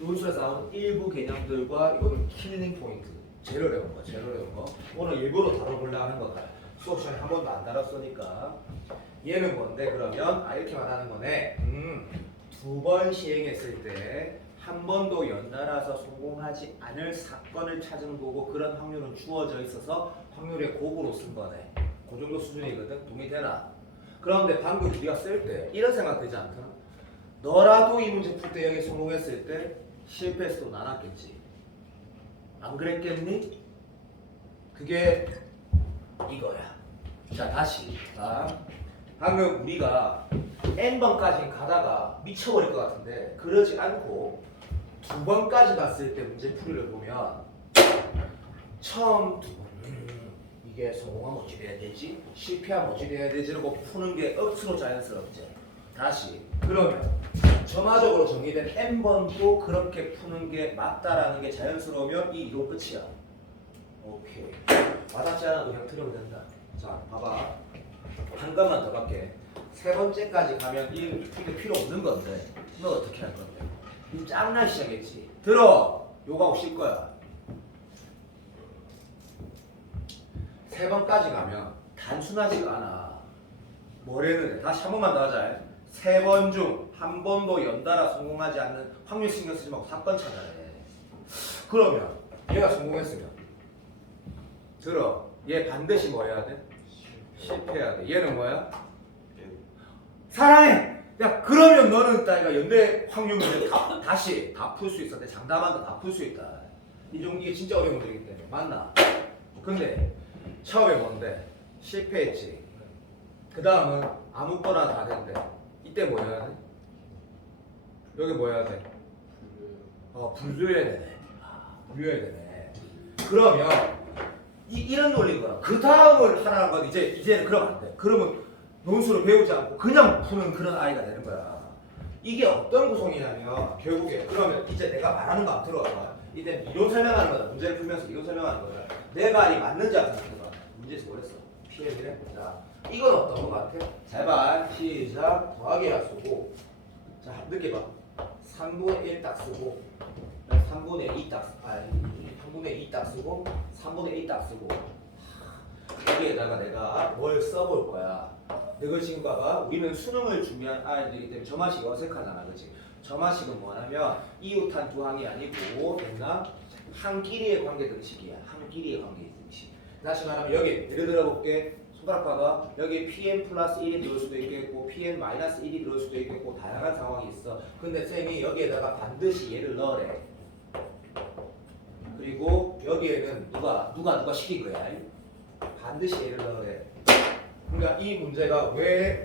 논술에서 나오는 일부 개념들과 이거는 킬링 포인트 제일 어려운 거 제일 어려운 거 오늘 일부러 다뤄보려 하는 거다. 수업 시간에 한 번도 안 다뤘으니까 얘는 뭔데 그러면 이렇게 말하는 거네. 두 번 시행했을 때 한 번도 연달아서 성공하지 않을 사건을 찾은 거고 그런 확률은 주어져 있어서 확률의 곱으로 쓴 거네. 그 정도 수준이거든. 동의되나? 그런데 방금 우리가 쓸 때 이런 생각 되지 않나? 너라도 이 문제 풀 때 여기 성공했을 때 실패 수도 나눴겠지. 안 그랬겠니? 그게 이거야. 자 다시. 방금 우리가 n번까지 가다가 미쳐버릴 것 같은데 그러지 않고 두 번까지 갔을 때 문제 풀이를 보면 처음 두 번 이게 성공하면 어찌 돼야 되지? 실패하면 어찌 돼야 되지? 라고 푸는 게 억수로 자연스럽지. 다시 그러면 점화적으로 정의된 n번도 그렇게 푸는 게 맞다라는 게 자연스러우면 이 이론 끝이야. 오케이. 와닿지 않아도 그냥 들으면 된다. 자 봐봐. 한 번만 더 갈게. 세 번째까지 가면 이게 필요 없는 건데 너 어떻게 할 건데? 이거 짱나 시작했지. 들어. 요거 하고 쉴 거야. 세 번까지 가면 단순하지가 않아. 뭐래는 다시 한 번만 더 하자. 세 번 중 한 번도 연달아 성공하지 않는 확률 신경 쓰지 말고 사건 찾아내. 그러면 얘가 성공했으면 들어. 얘 반드시 뭐 해야 돼? 실패해야 돼. 얘는 뭐야? 사랑해. 야 그러면 너는 따위가 연대 확률 문제 다시 다 풀 수 있어. 내 장담한다. 다 풀 수 있다. 이게 진짜 어려운 문제이기 때문에 맞나? 근데 처음에 뭔데? 실패했지. 그 다음은 아무거나 다 된대. 이때 뭐 해야 돼? 여기 뭐 해야 돼? 분류해야 되네. 분류해야 되네. 그러면 이런 논리인 거야. 그 다음을 하라는 건 이제는 그러면 안 돼. 그러면 논술을 배우지 않고 그냥 푸는 그런 아이가 되는 거야. 이게 어떤 구성이냐면 결국에 그러면 이제 내가 말하는 거 안 들어봐. 이제 이론 설명하는 거다. 문제를 풀면서 이론 설명하는 거다. 내 말이 맞는지 안 생각해봐. 문제에서 뭐랬어? PL이래? 자, 이건 어떤 거 같아? 잘 봐. 시작. 더하기라 쓰고 자, 늦게 봐. 3분의 1 딱 쓰고 3분의 2 딱 쓰고 3분의 2 딱 쓰고 3분의 2 딱 쓰고 여기에다가 내가 뭘 써볼 거야. 이걸 지금 봐봐. 우리는 수능을 준비한 아이들이기 때문에 점화식이 어색하잖아, 그렇지? 점화식은 뭐냐면 이웃한 두 항이 아니고 됐나? 한 길이의 관계 등식이야. 한 길이의 관계 등식. 다시 말하면 여기 예를 들어 볼게. 손가락 봐봐. 여기 pn 플러스 1이 들어올 수도 있겠고 pn 마이너스 1이 들어올 수도 있겠고 다양한 상황이 있어. 근데 쌤이 여기에다가 반드시 얘를 넣으래. 그리고 여기에는 누가 시킨 거야? 반드시 얘를 넣으래. 그러니까 이 문제가 왜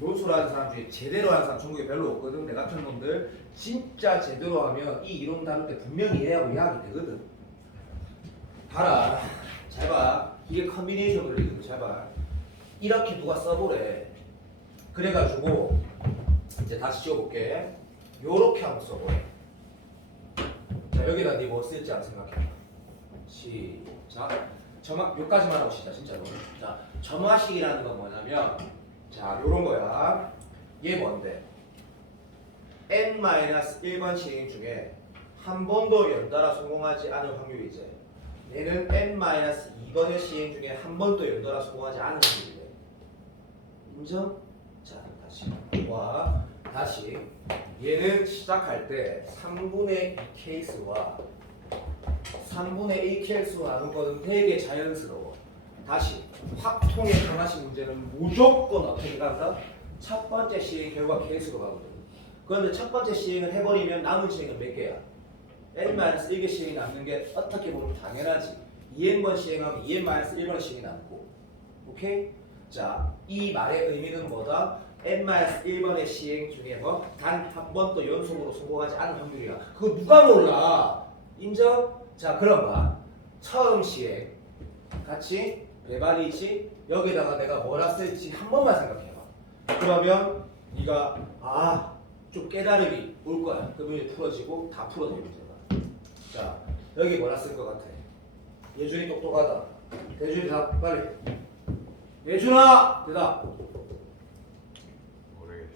논술하는 사람 중에 제대로 하는 사람 전국에 별로 없거든. 내 같은 놈들 진짜 제대로 하면 이 이론 다룰 때 분명히 얘하고 이해하게 되거든. 봐라. 잘 봐. 이게 컨비네이션 원리거든. 잘 봐. 이렇게 누가 써보래. 그래가지고 이제 다시 지워볼게. 요렇게 한번 써보래. 자 여기다 네 뭐 쓸지 한번 생각해봐. 시작. 여기까지만 하고 시작 진짜로. 자 점화식이라는 건 뭐냐면 자 요런 거야. 얘 뭔데? n-1번 시행 중에 한 번도 연달아 성공하지 않을 확률이지. 얘는 n-2번의 시행 중에 한 번도 연달아 성공하지 않은 확률이래. 인정? 자 다시 얘는 시작할 때 3분의 2 케이스와 3분의 1 케이스와 하는 거는 되게 자연스러워. 다시 확통의 변화식 문제는 무조건 어떻게 간다? 첫 번째 시행 결과 케이스로 가거든. 그런데 첫 번째 시행을 해버리면 남은 시행은 몇 개야? n-1개 시행이 남는 게 어떻게 보면 당연하지. 2n번 시행하면 2n-1번 시행이 남고. 오케이? 자, 이 말의 의미는 뭐다? n-1번의 시행 중에 뭐? 단 한 번도 연속으로 성공하지 않은 확률이야. 그거 누가 몰라? 인정? 자, 그럼 봐. 처음 시행 같이 배반이지? 여기다가 내가 뭐라 쓸지 한 번만 생각해봐. 그러면 네가 좀 깨달음이 올 거야. 그 문제 풀어지고 다 풀어져 문제가. 자, 여기 뭐라 쓸 것 같아? 예준이 똑똑하다. 대준이 대답 빨리. 예준아 대답. 모르겠어.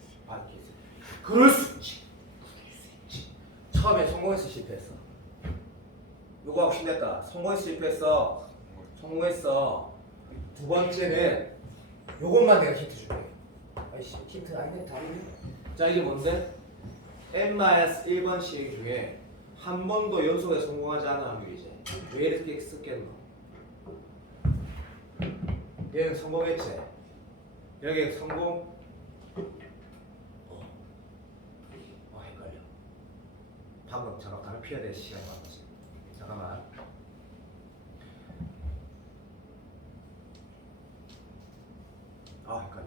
그럴 수 있지. 처음에 성공했어 실패했어? 요거 하고 힘냈다. 성공했어 실패했어? 성공했어. 두 번째는 요것만 내가 힌트 줄게. 아이씨 힌트 아니네 다르네. 자 이게 뭔데? n-1번 시행 중에 한 번도 연속에 성공하지 않은 확률이지. 왜 이렇게 썼겠노? 얘는 성공했지. 여기 성공. 헷갈려. 방금 잠깐 담배 피워야 될 시간 맞지? 잠깐만. 헷갈려.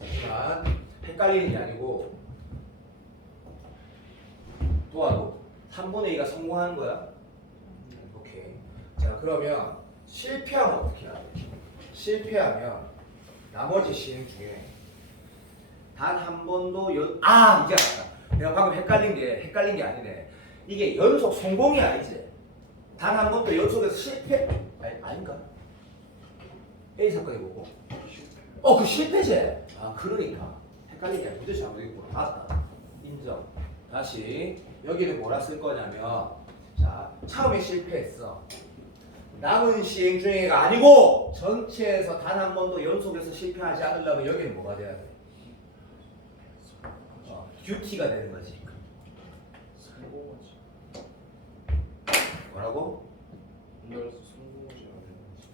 잠시만. 헷갈리는 게 아니고 도와도 3분의 2가 성공하는 거야? 오케이. 자 그러면 실패하면 어떻게 해야 돼? 실패하면 나머지 시행 중에 단 한 번도 이제 알았다. 내가 방금 헷갈린 게 아니네. 이게 연속 성공이 아니지. 단 한 번도 연속해서 실패 아닌가? A 사건이 뭐고? 그 실패지. 그러니까 헷갈린 게 아니라 문제 잘못했구나. 알았다. 인정. 다시 여기는 뭐라 쓸 거냐면 자 처음에 실패했어. 남은 시행 중에가 아니고 전체에서 단 한 번도 연속해서 실패하지 않으려면 여기는 뭐가 돼야 돼? 듀티가 되는 거지. 성공하지. 뭐라고? 연달아서 성공하지 않는 거지.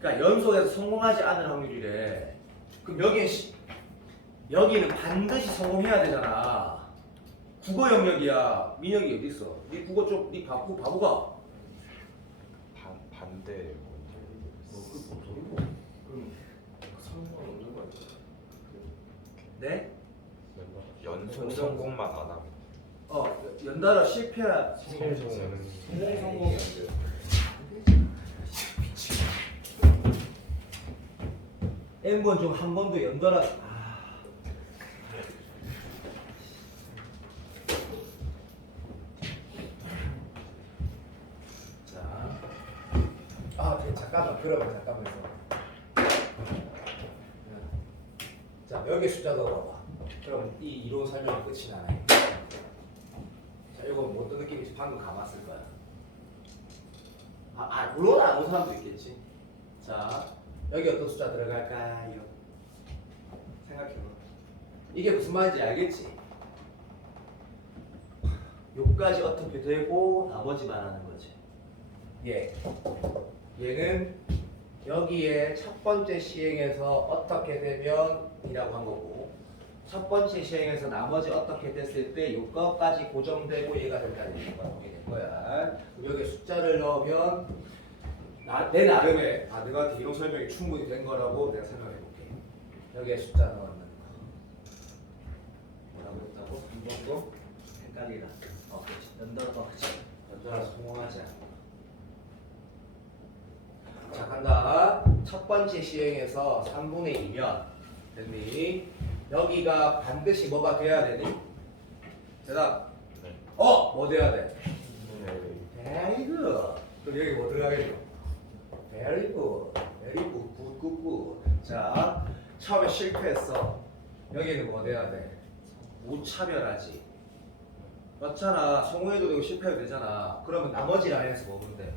그러니까 연속해서 성공하지 않을 확률이래. 그럼 여기는 반드시 성공해야 되잖아. 국어 영역이야. 민혁이 어디 있어? 네 국어 쪽, 네 바보가. 반대 소리고? 그럼 성공 없는 거 아니야? 네? 연속 성공만 안 하면 연달아 실패야. 성공은 성공이 안 돼. N번 중 한 번도 연달아. 잠깐만 잠깐만 있어. 자 여기 숫자 넣어봐봐. 그럼 이 이론 설명이 끝이 나네. 자 이거 뭐 어떤 느낌인지 방금 감았을 거야. 물론 안 온 사람도 있겠지. 자, 여기 어떤 숫자 들어갈까요? 생각해봐. 이게 무슨 말인지 알겠지? 요까지 어떻게 되고 나머지만 하는 거지. 얘는 여기에 첫 번째 시행에서 어떻게 되면 이라고 한 거고, 첫 번째 시행에서 나머지 어떻게 됐을 때 요거까지 고정되고 얘가 된다는 얘기가 나오게 될 거야. 여기 숫자를 넣으면 내 나름의 내가 이론 설명이 충분히 된 거라고 내가 설명해 볼게. 여기에 숫자 넣는 거 뭐라고 했다고? 한 번도 헷갈리라. 그렇지. 연달아 성공하자. 자, 간다. 첫 번째 시행에서 3분의 2면 됐니? 여기가 반드시 뭐가 돼야 되니? 대답. 네. 뭐 돼야 돼? 네. Very good. 그럼 여기 뭐 들어가겠노? Very good. Very good. Good, good, good. 자, 처음에 실패했어. 여기는 뭐 돼야 돼? 무차별하지. 맞잖아. 성공해도 되고 실패해도 되잖아. 그러면 나머지 라인에서 뭐 보면 돼?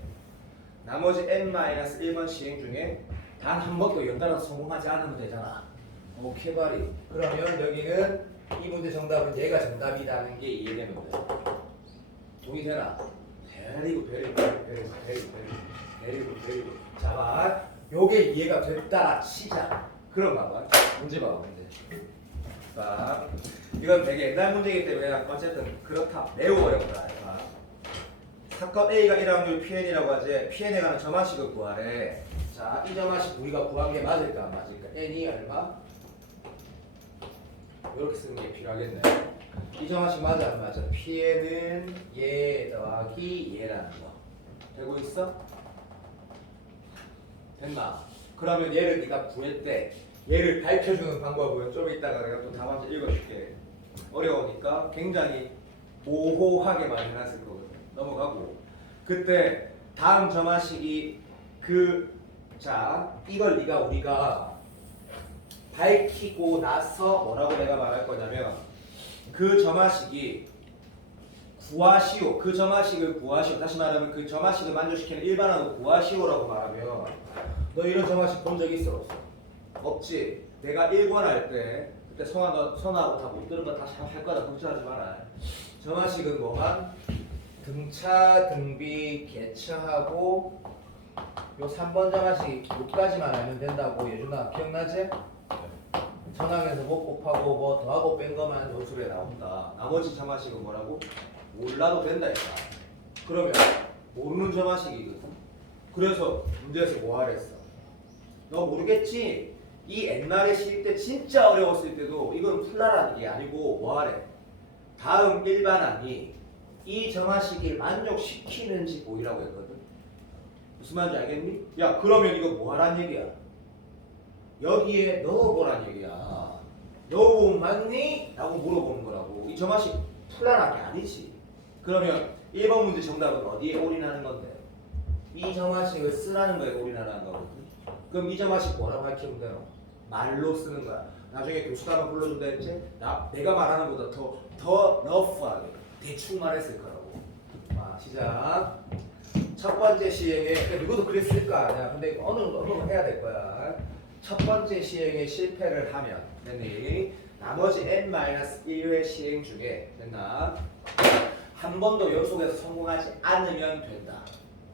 나머지 n-1번 시행 중에 단 한 번도 연달아서 성공하지 않으면 되잖아. 오케이 바리. 그러면 여기는 이 문제 정답은 얘가 정답이라는 게 이해되면 돼. 동의되나? 베리고 베리고 베리고 베리고 베리고 베리고. 자, 봐. 요게 이해가 됐다 치자. 그럼 봐봐. 문제 봐봐. 문제. 자, 이건 되게 옛날 문제이기 때문에 어쨌든 그렇다. 매우 어렵다. 봐. 사건 A가 1확률 PN이라고 하지. PN에 관한 점화식을 구하래. 자, 이 점화식 우리가 구한 게 맞을까 안 맞을까? N이 얼마? 이렇게 쓰는 게 필요하겠네. 이 점화식 맞아 안 맞아? PN은 얘 더하기 얘라는 거. 되고 있어? 됐나? 그러면 얘를 네가 구했대. 얘를 밝혀주는 방법은 좀 이따가 내가 또 답안지 읽어줄게. 어려우니까 굉장히 모호하게 많이 해놨을 거거든. 넘어가고. 그때 다음 점화식이 이걸 우리가 밝히고 나서 뭐라고 내가 말할 거냐면 그 점화식이 구하시오. 그 점화식을 구하시오. 다시 말하면 그 점화식을 만족시키는 일반항을 구하시오라고 말하면 너 이런 점화식 본 적 있어? 없어? 없지. 내가 1권 할 때 그때 선하고 다 못 들은 거 다시 할 거다. 걱정하지 마라. 점화식은 뭐가? 등차, 등비, 개차하고 요 3번 점화식 요까지만 알면 된다고 예준아 기억나지? 전항에서 뭐 곱하고 뭐 더하고 뺀 거만 요술에 나온다. 나머지 점화식은 뭐라고? 몰라도 된다 했다. 그러면 모르는 점화식이거든. 그래서 문제에서 뭐 하랬어? 너 모르겠지? 이 옛날에 시일 때 진짜 어려웠을 때도 이건 풀라라는 게 아니고 뭐 하래? 다음 일반항이 이 점화식을 만족시키는지 보이라고 했거든. 무슨 말인지 알겠니? 야, 그러면 이거 뭐 하란 얘기야? 여기에 넣어보란 얘기야. 넣어보면 맞니? 라고 물어보는 거라고. 이 점화식 풀라란 게 아니지. 그러면 1번 문제 정답은 어디에 올인하는 건데? 이 점화식을 쓰라는 거에 올인하는 거거든. 그럼 이 점화식 뭐라고 밝히면 돼요? 말로 쓰는 거야. 나중에 교수가 한번 불러준다 했지? 내가 말하는 것보다 더 러프하게 대충 말했을 거라고. 시작. 첫 번째 시행에 누구도 그랬을 거 아니야. 근데 어느 정도 해야 될 거야. 첫 번째 시행에 실패를 하면 됐니? 나머지 n-1회 시행 중에 됐나? 한 번도 연속해서 성공하지 않으면 된다.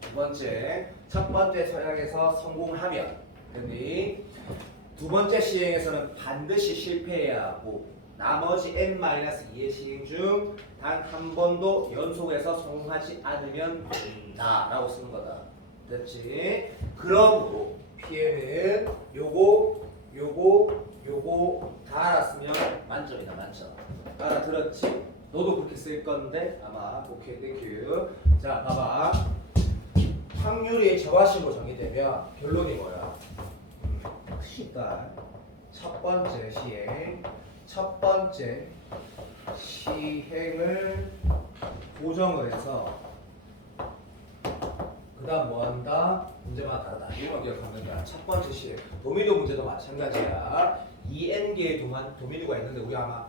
두 번째, 첫 번째 서양에서 성공하면 됐니? 두 번째 시행에서는 반드시 실패해야 하고 나머지 n-2의 시행 중 단 한 번도 연속해서 성공하지 않으면 된다 라고 쓰는 거다. 됐지? 그러므로 PM은 요거 다 알았으면 만점이다. 만점. 알아들었지? 너도 그렇게 쓸 건데 아마. 오케이, 땡큐. 자, 봐봐. 확률이 저하식으로 정의되면 결론이 뭐야? 쉽다. 첫 번째 시행을 고정을 해서 그 다음 뭐 한다? 문제마다 다르다. 이런 거 기억하는 거야. 첫 번째 시행. 도미노 문제도 마찬가지야. 2n개의 도미노가 있는데 우리 아마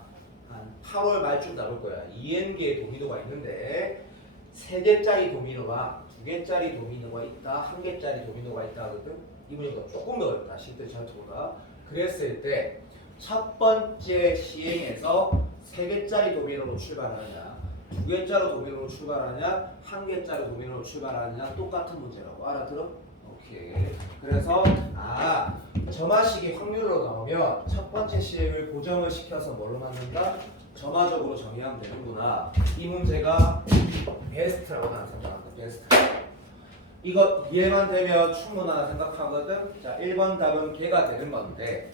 한 한 8월 말쯤 나올 거야. 2n개의 도미노가 있는데 3개짜리 도미노가 2개짜리 도미노가 있다, 1개짜리 도미노가 있다 하거든. 이 문제가 조금 더 어렵다. 실제 전투보다. 그랬을 때 첫 번째 시행에서 3개짜리 도미노로 출발하느냐, 2개짜리 도미노로 출발하느냐, 1개짜리 도미노로 출발하느냐 똑같은 문제라고. 알아들어? 오케이. 그래서 점화식이 확률로 나오면 첫 번째 시행을 고정을 시켜서 뭘로 만든다? 점화적으로 정의하면 되는구나. 이 문제가 베스트라고 나는 생각한다. 베스트. 이거 이해만 되면 충분하다 생각하거든. 자, 1번 답은 개가 되는 건데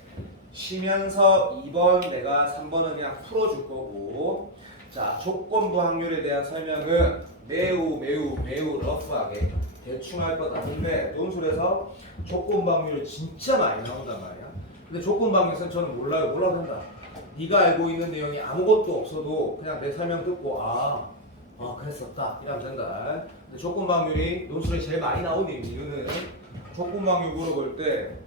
쉬면서 2번 내가 3번은 그냥 풀어줄 거고, 자, 조건부 확률에 대한 설명은 매우 러프하게 대충 할 거다. 근데 논술에서 조건부 확률이 진짜 많이 나온단 말이야. 근데 조건부 확률에서는 저는 몰라도 된다. 네가 알고 있는 내용이 아무것도 없어도 그냥 내 설명 듣고 그랬었다 이러면 된다. 근데 조건부 확률이 논술에 제일 많이 나오는 이유는 조건부 확률 물어볼 때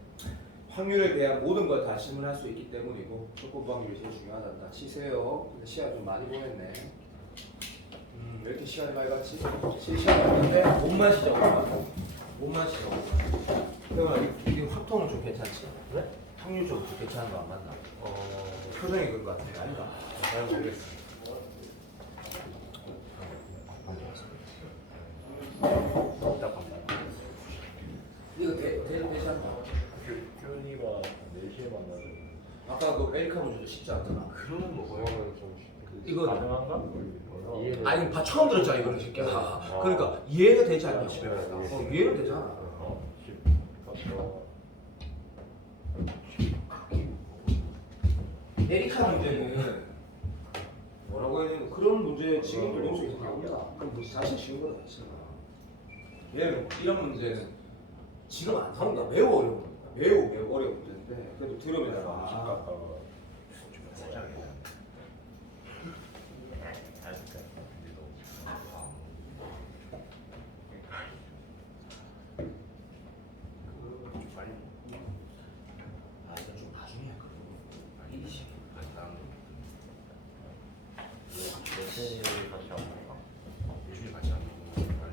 확률에 대한 모든 걸 다 질문할 수 있기 때문이고, 조건부 확률이 제일 중요하다. 치세요. 근데 시간 좀 많이 보냈네. 왜 이렇게 시간이 많이 갔지? 시간이 없는데 몸만 쉬자. 몸만 쉬자. 그러면 이게 확통은 좀 괜찮지? 그래? 확률 좀 괜찮은 거 안 맞나? 표정이 그런 거 같아. 아닌가? 잘 모르겠어. 이거 되지 않나? 교훈이가 4시에 만나서 아까 그 에리카 문제도 쉽지 않잖아. 그러면 뭐 그러면 좀 이거 가능한가? 이해는 아니 처음 들었잖아 이거는 새끼야. 그러니까 이해가 되지 않냐 싶어. 이해는 되잖아. 에리카 문제는 뭐라고 해야 되는 그런 문제 지금도 논술에서 나온다. 그럼 뭐 사실 쉬운 거다 치는 거야. 얘는 이런 문제는 지금 안 나온다. 매우 어려운 거니까. 매우 어려운 문제인데 그래도 들으면 이건 좀 나중에 할 거야. 이 시기. 같이 안 볼까? 요즘에 같이 안 먹는 거.